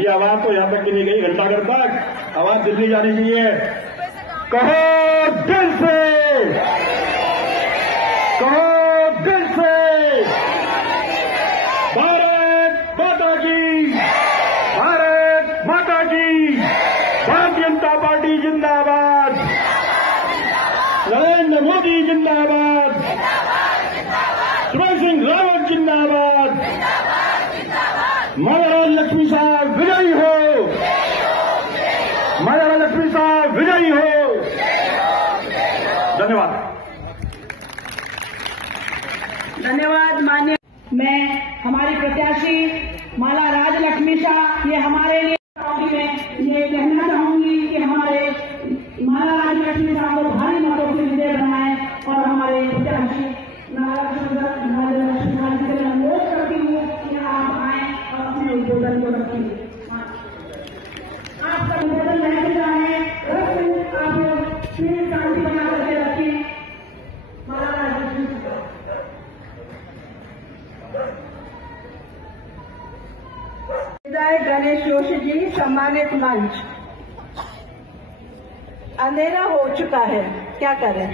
ये आवाज तो यहां तक की नहीं गई, घंटा घर तक आवाज दिल्ली जानी चाहिए। कहो दिल से, कहो दिल से, भारत माता की, भारत माता की, भारतीय जनता पार्टी जिंदाबाद, नरेंद्र मोदी जिंदाबाद, त्रिवेंद्र सिंह रावत जिंदाबाद, महाराज लक्ष्मी साहब विजयी हो, महाराज लक्ष्मी साहब विजयी हो। धन्यवाद। धन्यवाद माननीय। मैं हमारी प्रत्याशी माला राज लक्ष्मी शाह, ये हमारे लिए ये कहना चाहूंगी कि हमारे माला राज लक्ष्मी शाह को भारी मतों से विजय बनाए और हमारे प्रत्याशी अनुरोध करती हूँ कि आप आए और अपने उद्बोधन को रखें। आपका उद्बोधन रहने जाए, आप लोग शांति बना करके रखें। माला राज लक्ष्मी विधायक गणेश जोशी जी, सम्मानित मंच। अंधेरा हो चुका है, क्या करें,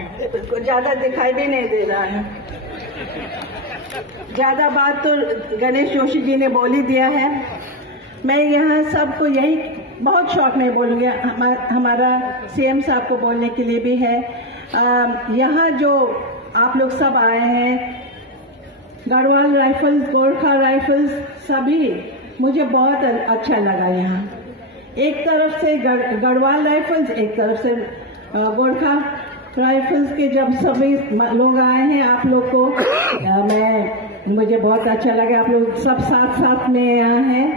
ज्यादा दिखाई भी नहीं दे रहा है। ज्यादा बात तो गणेश जोशी जी ने बोल ही दिया है। मैं यहाँ सबको यही बहुत शौक में बोलूंगी, हमारा सीएम साहब को बोलने के लिए भी है। यहाँ जो आप लोग सब आए हैं, गढ़वाल राइफल्स, गोरखा राइफल्स, सभी मुझे बहुत अच्छा लगा। यहाँ एक तरफ से गढ़वाल राइफल्स, एक तरफ से गोरखा राइफल्स के जब सभी लोग आए हैं, आप लोग को मुझे बहुत अच्छा लगा। आप लोग सब साथ साथ में यहाँ हैं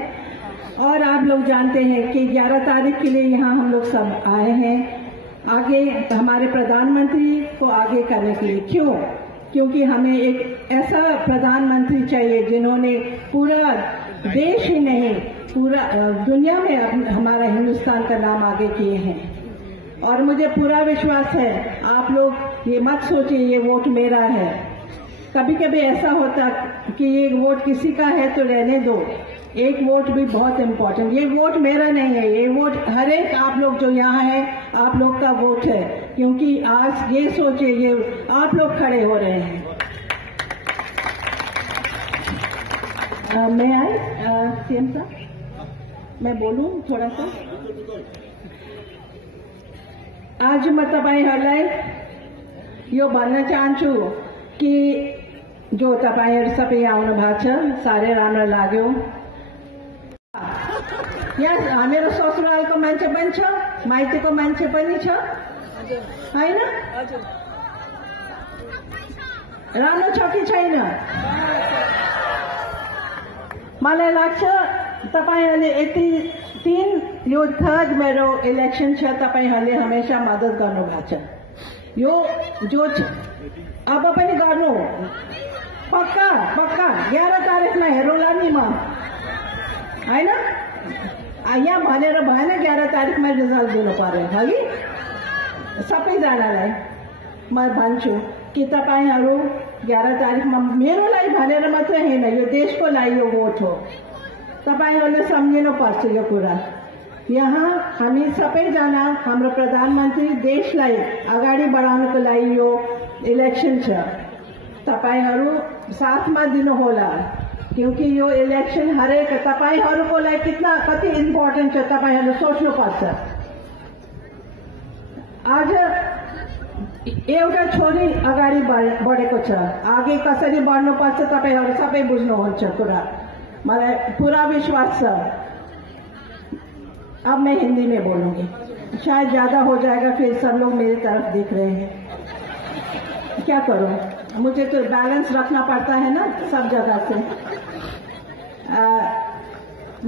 और आप लोग जानते हैं कि 11 तारीख के लिए यहाँ हम लोग सब आए हैं आगे हमारे प्रधानमंत्री को आगे करने के लिए। क्यों? क्योंकि हमें एक ऐसा प्रधानमंत्री चाहिए जिन्होंने पूरा देश ही नहीं, पूरा दुनिया में हमारा हिंदुस्तान का नाम आगे किए हैं। और मुझे पूरा विश्वास है, आप लोग ये मत सोचिए ये वोट मेरा है। कभी कभी ऐसा होता कि ये वोट किसी का है तो रहने दो, एक वोट भी बहुत इम्पोर्टेंट। ये वोट मेरा नहीं है, ये वोट हर एक आप लोग जो यहाँ है आप लोग का वोट है। क्योंकि आज ये सोचिए, ये आप लोग खड़े हो रहे हैं। मैं आए सीएम साहब, मैं बोलूं थोड़ा सा। आज मैं तपाईँ यो भन्न चाहन्छु कि जो तपाईँ सबै आउनु भएको छ, साह्रै राम्रो लाग्यो। यहाँ हामीहरू ससुरालको मान्छे पनि छ, माइतीको मान्छे पनि छ, होइन? राम्रो छ कि छैन? मलाई लाग्छ तपाईहरुले यति 3 यो 3rd मेरो इलेक्शन छ, तपाईहरुले हमेशा मद्दत गर्नुभएको छ। यो जो आप अपनी गानो पक्का पक्का 11 तारीख में है रोलानी माँ है ना यहाँ भनेर भएन 11 तारिक में रिजल्ट दिनु पर्यो हगि सबैजनालाई म भन्छु कि तपाईहरू 11 तारिकमा मेरो लागि भनेर मात्रै हैन यो देशको लागि यो भोट हो तपाईहरूले सम्झिनुपर्छ यो कुरा यहाँ हामी सबैजना हाम्रो प्रधानमन्त्री देशलाई अगाडि बढाउनको लागि यो इलेक्सन छ तपाईहरू साथमा दिनुहोला क्योंकि यो इलेक्सन हरेक तपाईहरूको लागि कति इम्पोर्टेन्ट छ तपाईहरूले सोच्नुपर्छ आज एउटा छोरी अगाडि बढेको छ आगे कसरी बढ्नुपर्छ तपाईहरू सबै बुझ्नुहुन्छ कुरा मलाई पूरा विश्वास छ अब मैं हिंदी में बोलूंगी शायद ज्यादा हो जाएगा फिर सब लोग मेरी तरफ देख रहे हैं क्या करूं मुझे तो बैलेंस रखना पड़ता है ना सब जगह से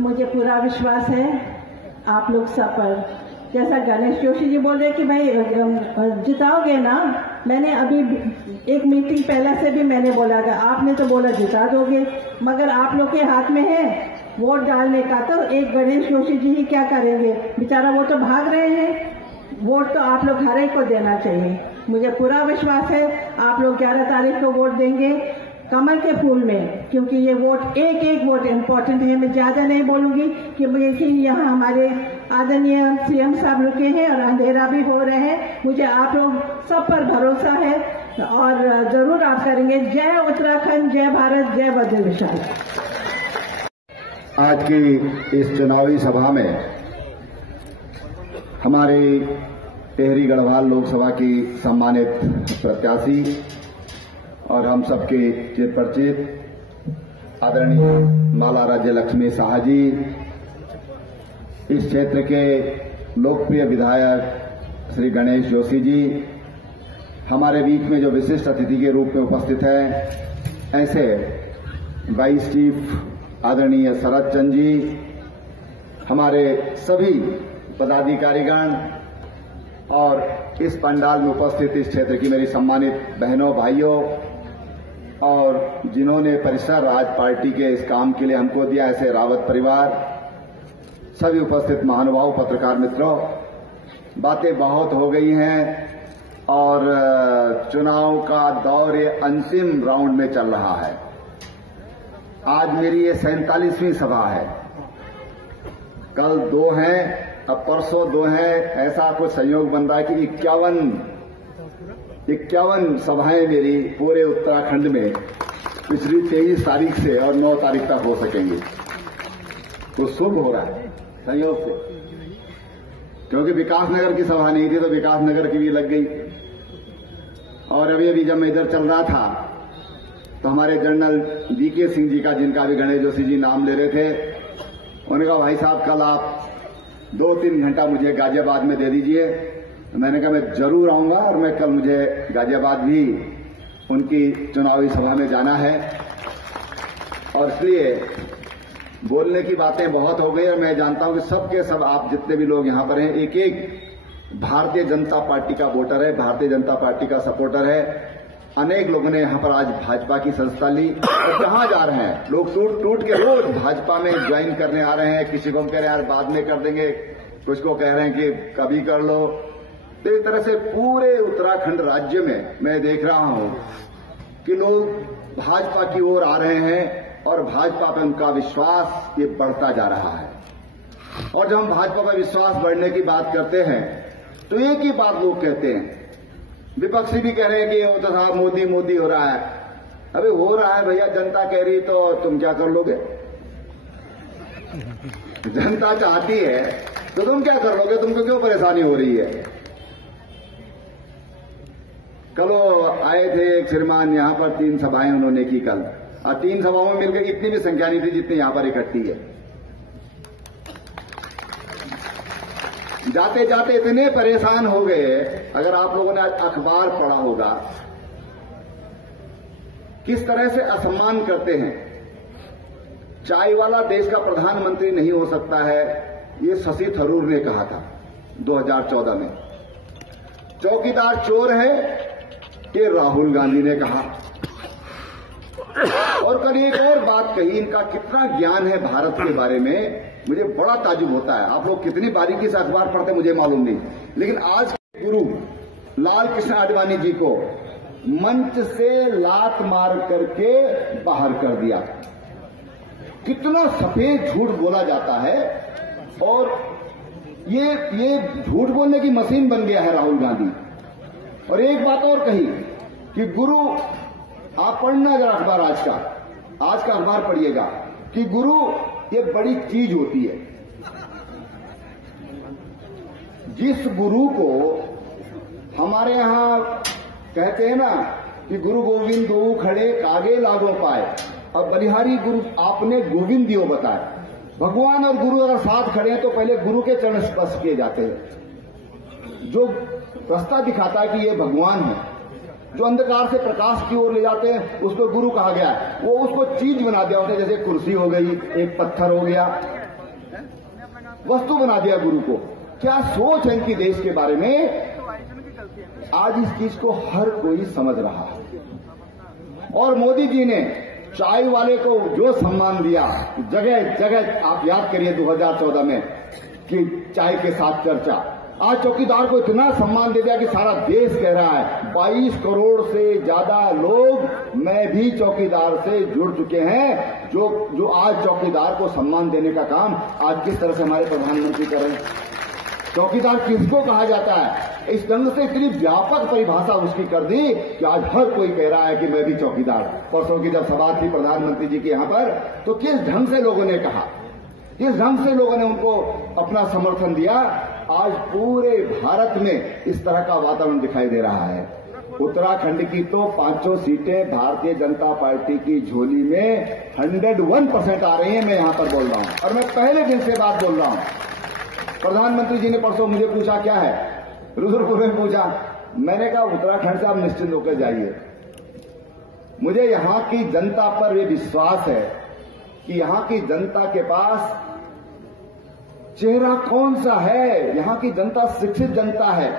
मुझे पूरा विश्वास है आप लोग सब पर जैसा गणेश जोशी जी बोल रहे कि भाई जिताओगे ना मैंने अभी एक मीटिंग पहले से भी मैंने बोला था आपने तो बोला जिता दोगे मगर आप लोग के हाथ में है वोट डालने का तो एक गणेश जोशी जी ही क्या करेंगे बेचारा वो तो भाग रहे हैं वोट तो आप लोग हर एक को देना चाहिए मुझे पूरा विश्वास है आप लोग 11 तारीख को वोट देंगे कमल के फूल में क्योंकि ये वोट एक एक वोट इम्पोर्टेंट है मैं ज्यादा नहीं बोलूंगी कि यहाँ हमारे आदरणीय सीएम साहब रुके हैं और अंधेरा भी हो रहे हैं मुझे आप लोग सब पर भरोसा है और जरूर आप करेंगे जय उत्तराखंड जय भारत जय बद्री विशाल आज की इस चुनावी सभा में हमारी टिहरी गढ़वाल लोकसभा की सम्मानित प्रत्याशी और हम सबके चिर परिचित आदरणीय माला राज्य लक्ष्मी शाह जी इस क्षेत्र के लोकप्रिय विधायक श्री गणेश जोशी जी हमारे बीच में जो विशिष्ट अतिथि के रूप में उपस्थित हैं ऐसे वाइस चीफ आदरणीय शरद चंद्र जी हमारे सभी पदाधिकारीगण और इस पंडाल में उपस्थित इस क्षेत्र की मेरी सम्मानित बहनों भाइयों और जिन्होंने परिसर राज पार्टी के इस काम के लिए हमको दिया ऐसे रावत परिवार सभी उपस्थित महानुभाव पत्रकार मित्रों बातें बहुत हो गई हैं और चुनाव का दौर ये अंतिम राउंड में चल रहा है आज मेरी ये 47वीं सभा है कल 2 हैं अब परसों 2 हैं ऐसा कुछ संयोग बन रहा है कि 51 सभाएं मेरी पूरे उत्तराखंड में पिछली 23 तारीख से और 9 तारीख तक हो सकेंगी तो शुभ हो रहा है संयोग से क्योंकि विकासनगर की सभा नहीं थी तो विकासनगर की भी लग गई और अभी जब मैं इधर चल रहा था तो हमारे जनरल वीके सिंह जी का जिनका भी गणेश जोशी जी नाम ले रहे थे उन्होंने कहा भाई साहब कल आप 2-3 घंटा मुझे गाजियाबाद में दे दीजिए तो मैंने कहा मैं जरूर आऊंगा और मैं कल मुझे गाजियाबाद भी उनकी चुनावी सभा में जाना है और इसलिए बोलने की बातें बहुत हो गई और मैं जानता हूं कि सबके सब आप जितने भी लोग यहां पर हैं एक एक भारतीय जनता पार्टी का वोटर है भारतीय जनता पार्टी का सपोर्टर है अनेक लोगों ने यहां पर आज भाजपा की सदस्यता ली और कहां जा रहे हैं लोग टूट के रोज भाजपा में ज्वाइन करने आ रहे हैं किसी को कह रहे हैं यार बाद में कर देंगे कुछ को कह रहे हैं कि कभी कर लो तो एक तरह से पूरे उत्तराखंड राज्य में मैं देख रहा हूं कि लोग भाजपा की ओर आ रहे हैं और भाजपा पर उनका विश्वास ये बढ़ता जा रहा है और जब हम भाजपा पर विश्वास बढ़ने की बात करते हैं तो एक ही बात लोग कहते हैं विपक्षी भी कह रहे हैं कि वो तो साहब मोदी मोदी हो रहा है अबे हो रहा है भैया जनता कह रही तो तुम क्या कर लोगे जनता चाहती है तो तुम क्या कर लोगे तुमको क्यों परेशानी हो रही है कल वो आए थे एक श्रीमान यहां पर 3 सभाएं उन्होंने की कल और 3 सभाओं में मिलकर इतनी भी संख्या नहीं थी जितनी यहां पर इकट्ठी है जाते जाते इतने परेशान हो गए अगर आप लोगों ने आज अखबार पढ़ा होगा किस तरह से असम्मान करते हैं चाय वाला देश का प्रधानमंत्री नहीं हो सकता है ये शशि थरूर ने कहा था 2014 में चौकीदार चोर है कि राहुल गांधी ने कहा। और कल एक और बात कही, इनका कितना ज्ञान है भारत के बारे में, मुझे बड़ा ताजुब होता है। आप लोग कितनी बारीकी से अखबार पढ़ते मुझे मालूम नहीं, लेकिन आज गुरु लाल कृष्ण आडवाणी जी को मंच से लात मार करके बाहर कर दिया। कितना सफेद झूठ बोला जाता है, और ये झूठ बोलने की मशीन बन गया है राहुल गांधी। और एक बात और कही कि गुरु, आप पढ़ना जरा अखबार आज का अखबार पढ़िएगा, कि गुरु ये बड़ी चीज होती है। जिस गुरु को हमारे यहां कहते हैं ना कि गुरु गोविंद दो खड़े कागे लागो पाए, और बलिहारी गुरु आपने गोविंद दियो बताए। भगवान और गुरु अगर साथ खड़े हैं तो पहले गुरु के चरण स्पर्श किए जाते हैं। जो रास्ता दिखाता है कि ये भगवान है, जो अंधकार से प्रकाश की ओर ले जाते हैं, उसको गुरु कहा गया है। वो उसको चीज बना दिया उसने, जैसे कुर्सी हो गई, एक पत्थर हो गया, वस्तु बना दिया गुरु को। क्या सोच है इनकी देश के बारे में, आज इस चीज को हर कोई समझ रहा है। और मोदी जी ने चाय वाले को जो सम्मान दिया, जगह जगह आप याद करिए 2014 में कि चाय के साथ चर्चा, आज चौकीदार को इतना सम्मान दे दिया कि सारा देश कह रहा है 22 करोड़ से ज्यादा लोग मैं भी चौकीदार से जुड़ चुके हैं। जो आज चौकीदार को सम्मान देने का काम आज किस तरह से हमारे प्रधानमंत्री कर रहे हैं। चौकीदार किसको कहा जाता है, इस ढंग से इतनी व्यापक परिभाषा उसकी कर दी कि आज हर कोई कह रहा है कि मैं भी चौकीदार। परसों की जब सभा थी प्रधानमंत्री जी के यहां पर, तो किस ढंग से लोगों ने कहा, किस ढंग से लोगों ने उनको अपना समर्थन दिया। आज पूरे भारत में इस तरह का वातावरण दिखाई दे रहा है। उत्तराखंड की तो 5 सीटें भारतीय जनता पार्टी की झोली में 101% आ रही हैं। मैं यहां पर बोल रहा हूं, और मैं पहले दिन से बात बोल रहा हूं। प्रधानमंत्री जी ने परसों मुझे पूछा क्या है, रुद्रपुर में पूछा, मैंने कहा उत्तराखंड से आप निश्चिंत होकर जाइए। मुझे यहां की जनता पर यह विश्वास है कि यहां की जनता के पास चेहरा कौन सा है। यहां की जनता शिक्षित जनता है,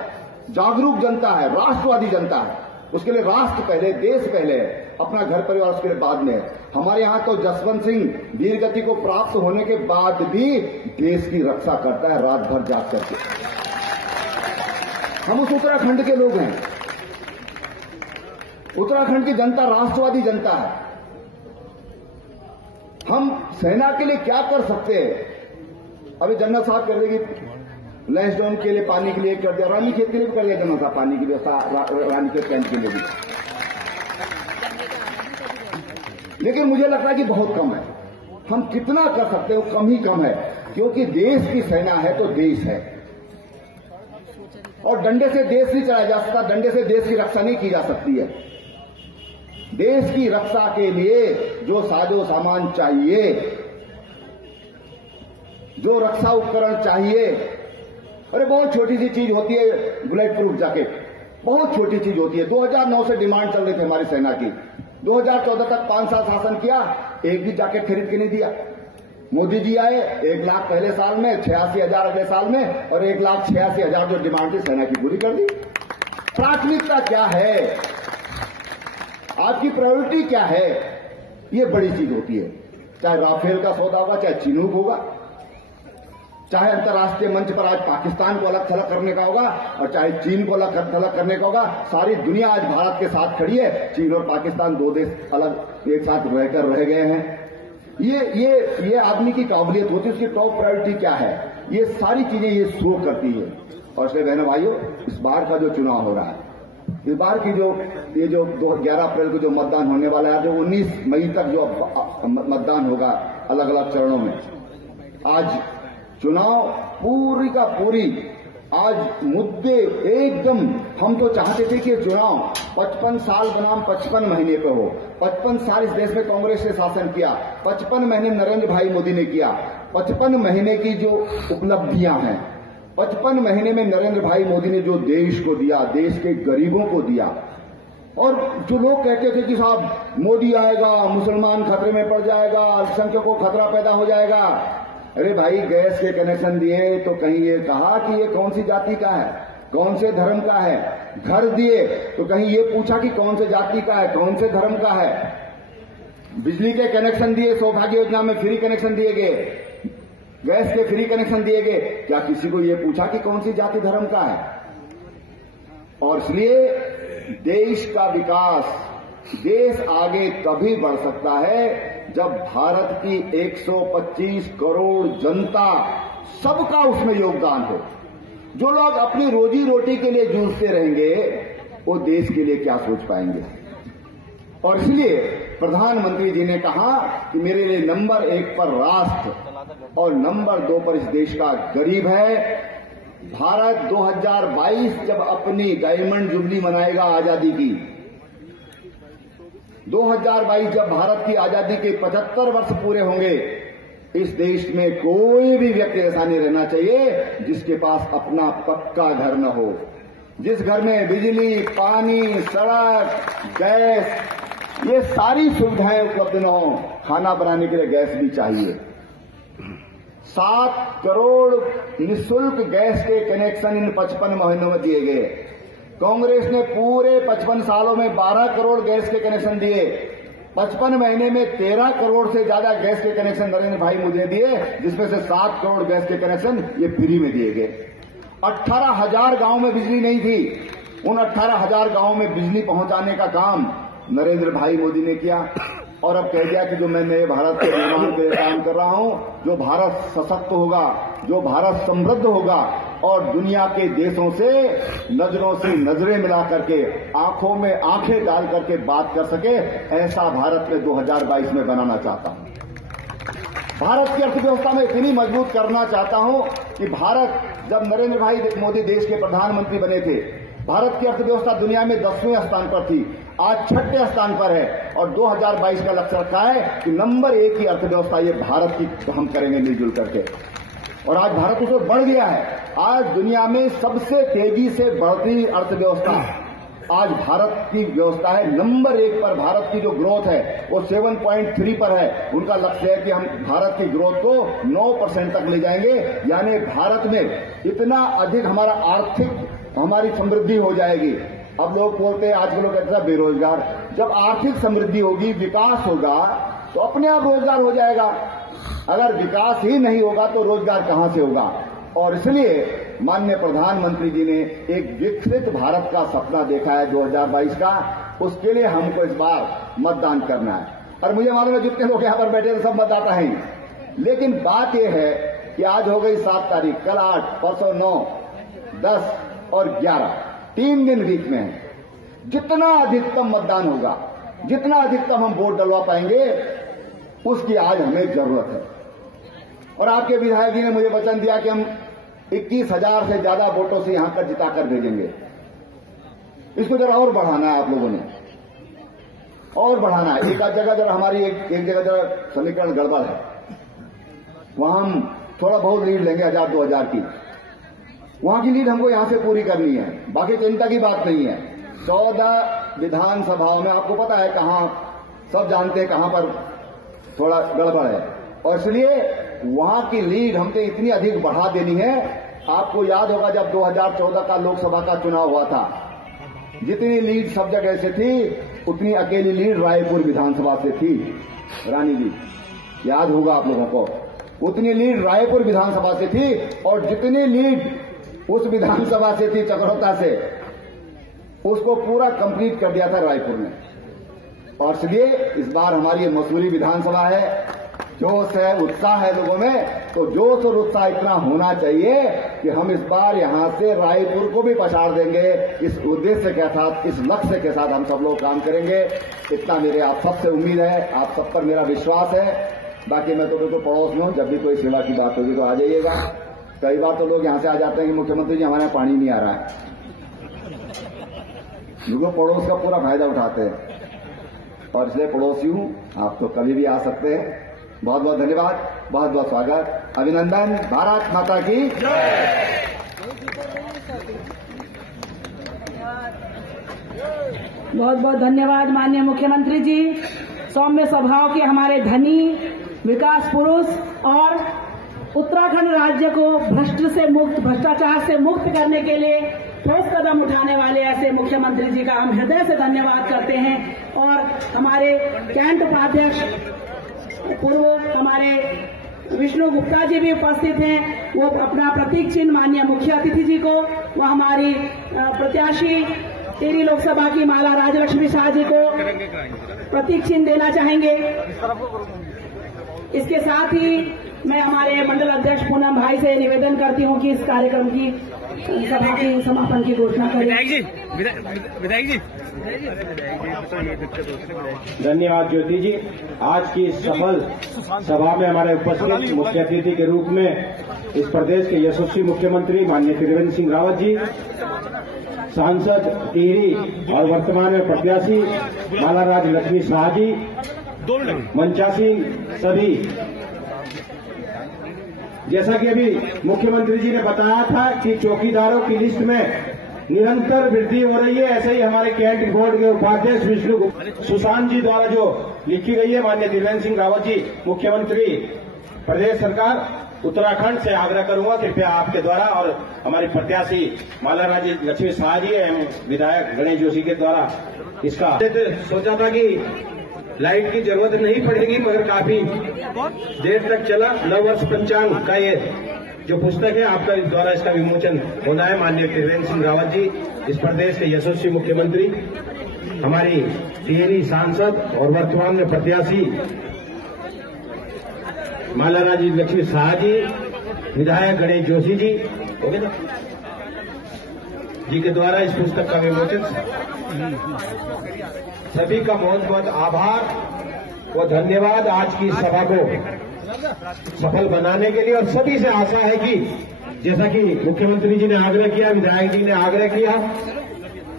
जागरूक जनता है, राष्ट्रवादी जनता है। उसके लिए राष्ट्र पहले, देश पहले, अपना घर परिवार उसके लिए बाद में। हमारे यहां तो जसवंत सिंह वीर गति को प्राप्त होने के बाद भी देश की रक्षा करता है रात भर जाग करके। हम उस उत्तराखंड के लोग हैं। उत्तराखंड की जनता राष्ट्रवादी जनता है। हम सेना के लिए क्या कर सकते हैं। अभी जनरल साहब कर देगी लैंड डाउन के लिए, पानी के लिए कर दिया, रानीखेत के लिए भी कर दिया जनरल साहब, पानी की व्यवस्था रानीखेत कैंप के लिए भी। लेकिन मुझे लगता है कि बहुत कम है। हम कितना कर सकते हैं वो कम ही कम है, क्योंकि देश की सेना है तो देश है, और डंडे से देश नहीं चलाया जा सकता, डंडे से देश की रक्षा नहीं की जा सकती है। देश की रक्षा के लिए जो साजो सामान चाहिए, जो रक्षा उपकरण चाहिए, अरे बहुत छोटी सी चीज होती है बुलेट प्रूफ जैकेट, बहुत छोटी चीज होती है। 2009 से डिमांड चल रही थी हमारी सेना की, 2014 तक 5 साल शासन किया, एक भी जैकेट खरीद के नहीं दिया। मोदी जी आए, 1 लाख पहले साल में, 86,000 अगले साल में, और 1,86,000 जो डिमांड थी सेना की पूरी कर दी। प्राथमिकता क्या है, आपकी प्रायोरिटी क्या है, ये बड़ी चीज होती है। चाहे राफेल का सौदा होगा, चाहे चिनूक होगा, चाहे अंतर्राष्ट्रीय मंच पर आज पाकिस्तान को अलग थलग करने का होगा, और चाहे चीन को अलग थलग करने का होगा। सारी दुनिया आज भारत के साथ खड़ी है। चीन और पाकिस्तान 2 देश अलग एक साथ रहकर रह गए हैं। ये आदमी की काबिलियत होती है, उसकी टॉप प्रायोरिटी क्या है, ये सारी चीजें ये शो करती है। और इसलिए बहनों भाइयों, इस बार का जो चुनाव हो रहा है, इस बार की जो 11 अप्रैल को जो मतदान होने वाला है, जो 19 मई तक जो मतदान होगा अलग अलग चरणों में, आज चुनाव पूरी का पूरी, आज मुद्दे एकदम, हम तो चाहते थे कि चुनाव 55 साल बनाम 55 महीने पे हो। 55 साल इस देश में कांग्रेस ने शासन किया, 55 महीने नरेंद्र भाई मोदी ने किया। 55 महीने की जो उपलब्धियां हैं, 55 महीने में नरेंद्र भाई मोदी ने जो देश को दिया, देश के गरीबों को दिया। और जो लोग कहते थे कि साहब मोदी आएगा मुसलमान खतरे में पड़ जाएगा, अल्पसंख्यकों को खतरा पैदा हो जाएगा। अरे भाई, गैस के कनेक्शन दिए तो कहीं ये कहा कि ये कौन सी जाति का है, कौन से धर्म का है। घर दिए तो कहीं ये पूछा कि कौन से जाति का है, कौन से धर्म का है। बिजली के कनेक्शन दिए, सौभाग्य योजना में फ्री कनेक्शन दिए गए, गैस के फ्री कनेक्शन दिए गए। क्या किसी को ये पूछा कि कौन सी जाति धर्म का है। और इसलिए देश का विकास, देश आगे तभी बढ़ सकता है जब भारत की 125 करोड़ जनता, सबका उसमें योगदान हो। जो लोग अपनी रोजी रोटी के लिए जूझते रहेंगे वो देश के लिए क्या सोच पाएंगे। और इसलिए प्रधानमंत्री जी ने कहा कि मेरे लिए नंबर 1 पर राष्ट्र और नंबर 2 पर इस देश का गरीब है। भारत 2022 जब अपनी डायमंड जुबली मनाएगा आजादी की, 2022 जब भारत की आजादी के 75 वर्ष पूरे होंगे, इस देश में कोई भी व्यक्ति ऐसा नहीं रहना चाहिए जिसके पास अपना पक्का घर न हो, जिस घर में बिजली, पानी, सड़क, गैस, ये सारी सुविधाएं उपलब्ध न हो। खाना बनाने के लिए गैस भी चाहिए। 7 करोड़ निःशुल्क गैस के कनेक्शन इन 55 महीनों में दिए गए। कांग्रेस ने पूरे 55 सालों में 12 करोड़ गैस के कनेक्शन दिए। 55 महीने में 13 करोड़ से ज्यादा गैस के कनेक्शन नरेंद्र भाई मोदी ने दिए, जिसमें से 7 करोड़ गैस के कनेक्शन ये फ्री में दिए गए। 18,000 गांव में बिजली नहीं थी, उन 18,000 गांव में बिजली पहुंचाने का काम नरेंद्र भाई मोदी ने किया। और अब कह दिया कि जो मैं नए भारत के निर्माण के लिए काम कर रहा हूं, जो भारत सशक्त होगा, जो भारत समृद्ध होगा और दुनिया के देशों से नजरों से नजरें मिला करके, आंखों में आंखें डाल करके बात कर सके, ऐसा भारत में 2022 में बनाना चाहता हूं। भारत की अर्थव्यवस्था में इतनी मजबूत करना चाहता हूं कि भारत, जब नरेंद्र भाई मोदी देश के प्रधानमंत्री बने थे, भारत की अर्थव्यवस्था दुनिया में 10वें स्थान पर थी, आज 6ठे स्थान पर है। और 2022 का लक्ष्य रखा है कि नंबर 1 की अर्थव्यवस्था ये भारत की हम करेंगे मिलजुल करके। और आज भारत उसमें बढ़ गया है। आज दुनिया में सबसे तेजी से बढ़ती अर्थव्यवस्था आज भारत की व्यवस्था है। नंबर 1 पर भारत की जो ग्रोथ है वो 7.3 पर है। उनका लक्ष्य है कि हम भारत की ग्रोथ को 9% तक ले जाएंगे, यानी भारत में इतना अधिक हमारा आर्थिक, हमारी समृद्धि हो जाएगी। अब लोग बोलते हैं, आज के लोग कहते हैं बेरोजगार। जब आर्थिक समृद्धि होगी, विकास होगा, तो अपने आप रोजगार हो जाएगा। अगर विकास ही नहीं होगा तो रोजगार कहां से होगा। और इसलिए माननीय प्रधानमंत्री जी ने एक विकसित भारत का सपना देखा है 2022 का। उसके लिए हमको इस बार मतदान करना है। और मुझे मालूम है जितने लोग यहां पर बैठे हैं सब मतदाता हैं, लेकिन बात यह है कि आज हो गई 7 तारीख, कल 8, परसों 9, 10 और 11, 3 दिन बीच में है। जितना अधिकतम मतदान होगा, जितना अधिकतम हम वोट डलवा पाएंगे, उसकी आज हमें जरूरत है। और आपके विधायक जी ने मुझे वचन दिया कि हम 21,000 से ज्यादा वोटों से यहां पर जिताकर भेजेंगे। इसको जरा और बढ़ाना है आप लोगों ने, और बढ़ाना है। एक जगह जरा हमारी एक जगह जरा समीकरण गड़बड़ है, वहां हम थोड़ा बहुत लीड लेंगे 1,000-2,000 की। वहां की लीड हमको यहां से पूरी करनी है, बाकी चिंता की बात नहीं है। 14 विधानसभाओं में आपको पता है कहां, सब जानते हैं कहां पर थोड़ा गड़बड़ है। और इसलिए वहां की लीड हमने इतनी अधिक बढ़ा देनी है। आपको याद होगा जब 2014 का लोकसभा का चुनाव हुआ था, जितनी लीड सब जगह से थी, उतनी अकेली लीड रायपुर विधानसभा से थी। रानी जी, याद होगा आप लोगों को, उतनी लीड रायपुर विधानसभा से थी। और जितनी लीड उस विधानसभा से थी चकरौता से, उसको पूरा कंप्लीट कर दिया था रायपुर ने। और इसलिए इस बार हमारी मसूरी विधानसभा है, जोश है, उत्साह है लोगों में। तो जोश और उत्साह इतना होना चाहिए कि हम इस बार यहां से रायपुर को भी पछाड़ देंगे। इस उद्देश्य के साथ, इस लक्ष्य के साथ हम सब लोग काम करेंगे। इतना मेरे आप सबसे उम्मीद है, आप सब पर मेरा विश्वास है। बाकी मैं तो बिल्कुल पड़ोस में हूं, जब भी कोई सेवा की बात होगी तो आ जाइएगा। कई बार तो लोग यहां से आ जाते हैं कि मुख्यमंत्री जी हमारे यहाँ पानी नहीं आ रहा है, लोग पड़ोस का पूरा फायदा उठाते हैं। और इसलिए पड़ोसी हूं, आप तो कभी भी आ सकते हैं। बहुत बहुत धन्यवाद, बहुत बहुत स्वागत, अभिनंदन। भारत माता की बहुत बहुत धन्यवाद माननीय मुख्यमंत्री जी। सौम्य स्वभाव के हमारे धनी, विकास पुरुष और उत्तराखंड राज्य को भ्रष्टाचार से मुक्त करने के लिए ठोस कदम उठाने वाले ऐसे मुख्यमंत्री जी का हम हृदय से धन्यवाद करते हैं। और हमारे कैंट उपाध्यक्ष पूर्व हमारे विष्णु गुप्ता जी भी उपस्थित हैं। वो अपना प्रतीक चिन्ह माननीय मुख्य अतिथि जी को, वो हमारी प्रत्याशी टिहरी लोकसभा की माला राजलक्ष्मी शाह जी को प्रतीक चिन्ह देना चाहेंगे। इसके साथ ही मैं हमारे मंडल अध्यक्ष पूनम भाई से निवेदन करती हूं कि इस कार्यक्रम की सभा की समापन की घोषणा करें। विधायक जी धन्यवाद ज्योति जी। आज की सफल सभा में हमारे उपस्थित मुख्य अतिथि के रूप में इस प्रदेश के यशस्वी मुख्यमंत्री माननीय त्रिवेंद्र सिंह रावत जी, सांसद टिहरी और वर्तमान में प्रत्याशी माला राजलक्ष्मी शाह जी, मंचासीन सभी, जैसा कि अभी मुख्यमंत्री जी ने बताया था कि चौकीदारों की लिस्ट में निरंतर वृद्धि हो रही है, ऐसे ही हमारे कैंट बोर्ड के उपाध्यक्ष विष्णु सुशांत जी द्वारा जो लिखी गई है, माननीय त्रिवेंद्र सिंह रावत जी मुख्यमंत्री प्रदेश सरकार उत्तराखंड से आग्रह करूंगा कृपया आपके द्वारा और हमारी प्रत्याशी माला राजलक्ष्मी शाह जी एवं विधायक गणेश जोशी के द्वारा इसका सोचा था कि लाइट की जरूरत नहीं पड़ेगी, मगर काफी देर तक चला। नववर्ष पंचांग का ये जो पुस्तक है आपका द्वारा इसका विमोचन होना है। माननीय त्रिवेंद्र सिंह रावत जी इस प्रदेश के यशस्वी मुख्यमंत्री, हमारी टिहरी सांसद और वर्तमान में प्रत्याशी माला राजलक्ष्मी शाह जी, विधायक गणेश जोशी जी जी के द्वारा इस पुस्तक का विमोचन। सभी का बहुत बहुत आभार व धन्यवाद आज की सभा को सफल बनाने के लिए। और सभी से आशा है कि जैसा कि मुख्यमंत्री जी ने आग्रह किया, विधायक जी ने आग्रह किया,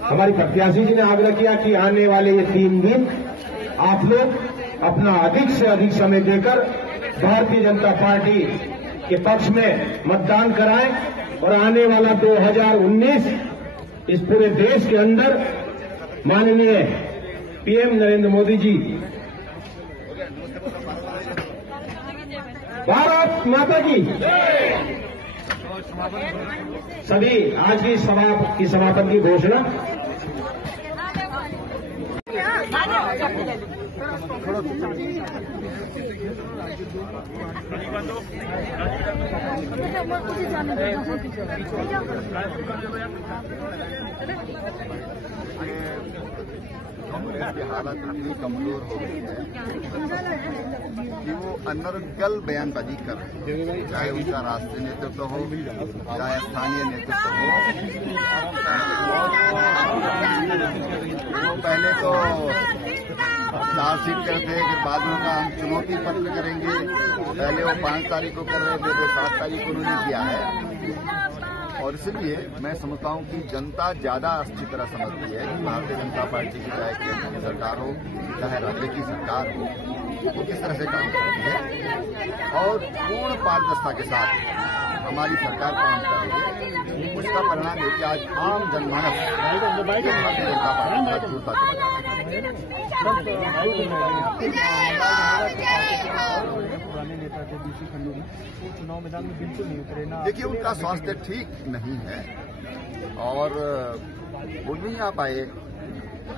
हमारी प्रत्याशी जी ने आग्रह किया कि आने वाले ये 3 दिन आप लोग अपना अधिक से अधिक समय देकर भारतीय जनता पार्टी के पक्ष में मतदान कराएं और आने वाला 2019 इस पूरे देश के अंदर माननीय पीएम नरेंद्र मोदी जी, भारत माता की सभी आज की सभा की समापन की घोषणा। कांग्रेस की हालत इतनी कमजोर हो गई है कि वो अनर्गल बयानबाजी कर रहे हैं, चाहे उनका राष्ट्रीय नेतृत्व हो, चाहे स्थानीय नेतृत्व हो। पहले तो चार्जशीट करते हैं कि बाद में उनका हम चुनौती पत्र करेंगे। पहले वो 5 तारीख को कर रहे थे, फिर 7 तारीख को उन्होंने किया है। और इसलिए मैं समझता हूं कि जनता ज्यादा अच्छी तरह समझती है कि भारतीय जनता पार्टी की चाहे केंद्र की सरकार हो, चाहे राज्य की सरकार हो, वो किस तरह से काम करती है और पूर्ण पारदर्शिता के साथ हमारी सरकार काम कर रही है। उसका परिणाम है कि आज आम जनमानस भारतीय जनता पार्टी का दूरता चला जा रहा है। देखिए, उनका स्वास्थ्य ठीक नहीं है और वो नहीं आ पाए।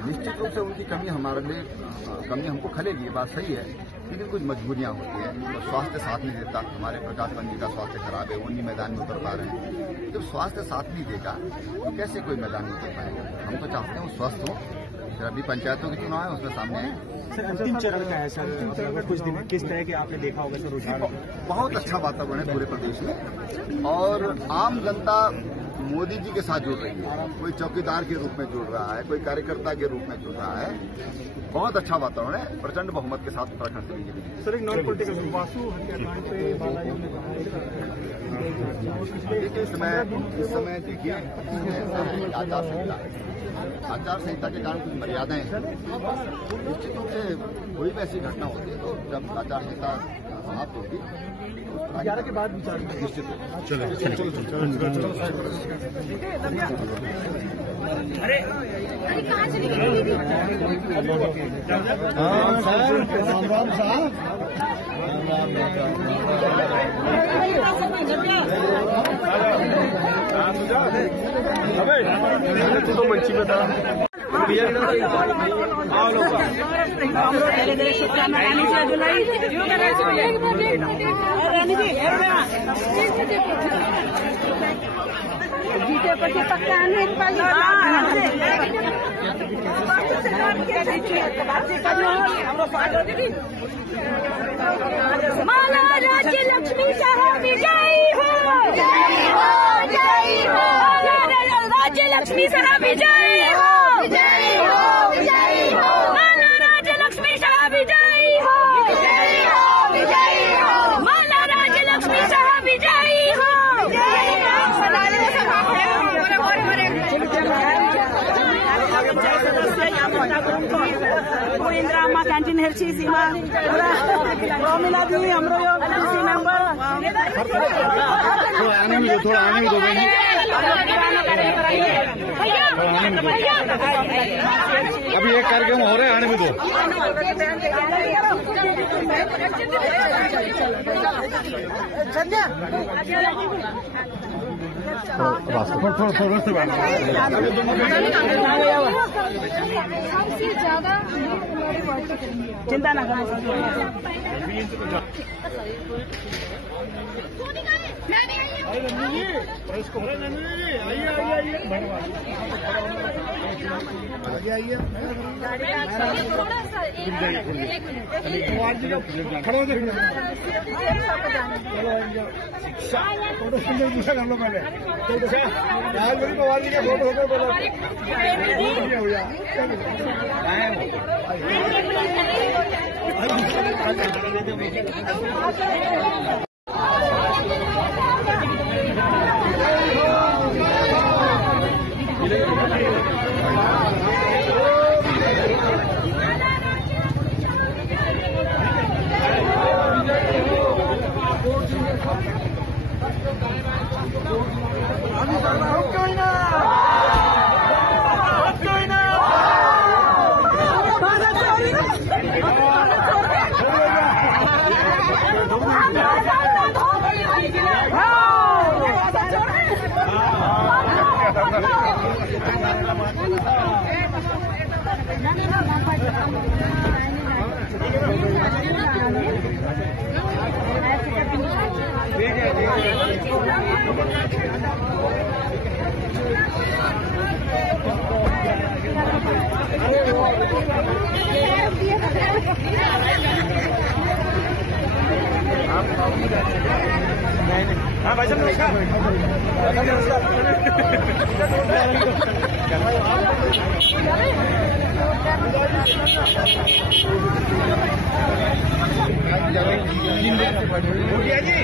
निश्चित रूप से उनकी कमी हमारे लिए कमी हमको खलेगी, ये बात सही है, लेकिन कुछ मजबूरियां होती हैं। तो स्वास्थ्य साथ नहीं देता। हमारे प्रकाश पंत जी का स्वास्थ्य खराब है, वो नहीं मैदान में उतर पा रहे हैं। जब स्वास्थ्य साथ नहीं देगा तो कैसे कोई मैदान में उतर पाएगा। हम तो चाहते हैं वो स्वस्थ हो। फिर अभी पंचायतों के चुनाव है, उसमें सामने है। सर, अंतिम चरण का है सर, कुछ दिन किस तरह के आपने देखा होगा सर रुझान? बहुत अच्छा वातावरण है पूरे प्रदेश में और आम जनता मोदी जी के साथ जुड़ रही है। कोई चौकीदार के रूप में जुड़ रहा है, कोई कार्यकर्ता के रूप में जुड़ रहा है। बहुत अच्छा वातावरण है। प्रचंड बहुमत के साथ उत्तराखंड से बीजेपी। सर, एक नॉन पॉलिटिकल वासु हत्याकांड पे बालाजी ने देखिए, इस समय देखिए आचार संहिता के कारण कुछ मर्यादाएं हैं। निश्चित रूप से कोई भी ऐसी घटना होती है तो जब आचार संहिता समाप्त होगी 11 के बाद विचार निश्चित अरे कहाँ से निकली? हाँ सर, राम साहब। जीते पति पक्का नहीं माला राज्य लक्ष्मी साहब विजयी हो, राज्य लक्ष्मी साहब विजयी हो, माला राज्य लक्ष्मी साहब विजयी हो, माला राज्य लक्ष्मी साहब विजयी हो। इंदिरा अम्मा कैंटीन हेर्ची सीमा मिला दी हमरो यो डीसी मेंबर आने में थोड़ा आने में दो अभी एक कार्यक्रम हो रहा है, आने में दो। थोड़ा से ज्यादा चिंता न करो। फोटो पूछा हम लोग पहले पवार जी का फोटो होकर बोला हाँ भाई साहब नमस्कार। भूटिया जी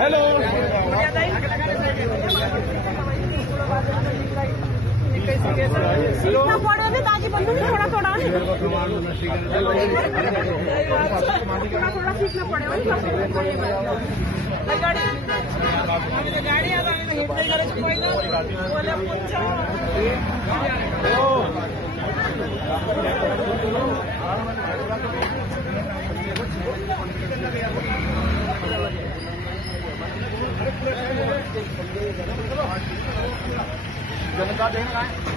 हेलो सीखना पड़ेगा ताकि बंदू भी थोड़ा थोड़ा सीखना पड़ेगा। जनता देना है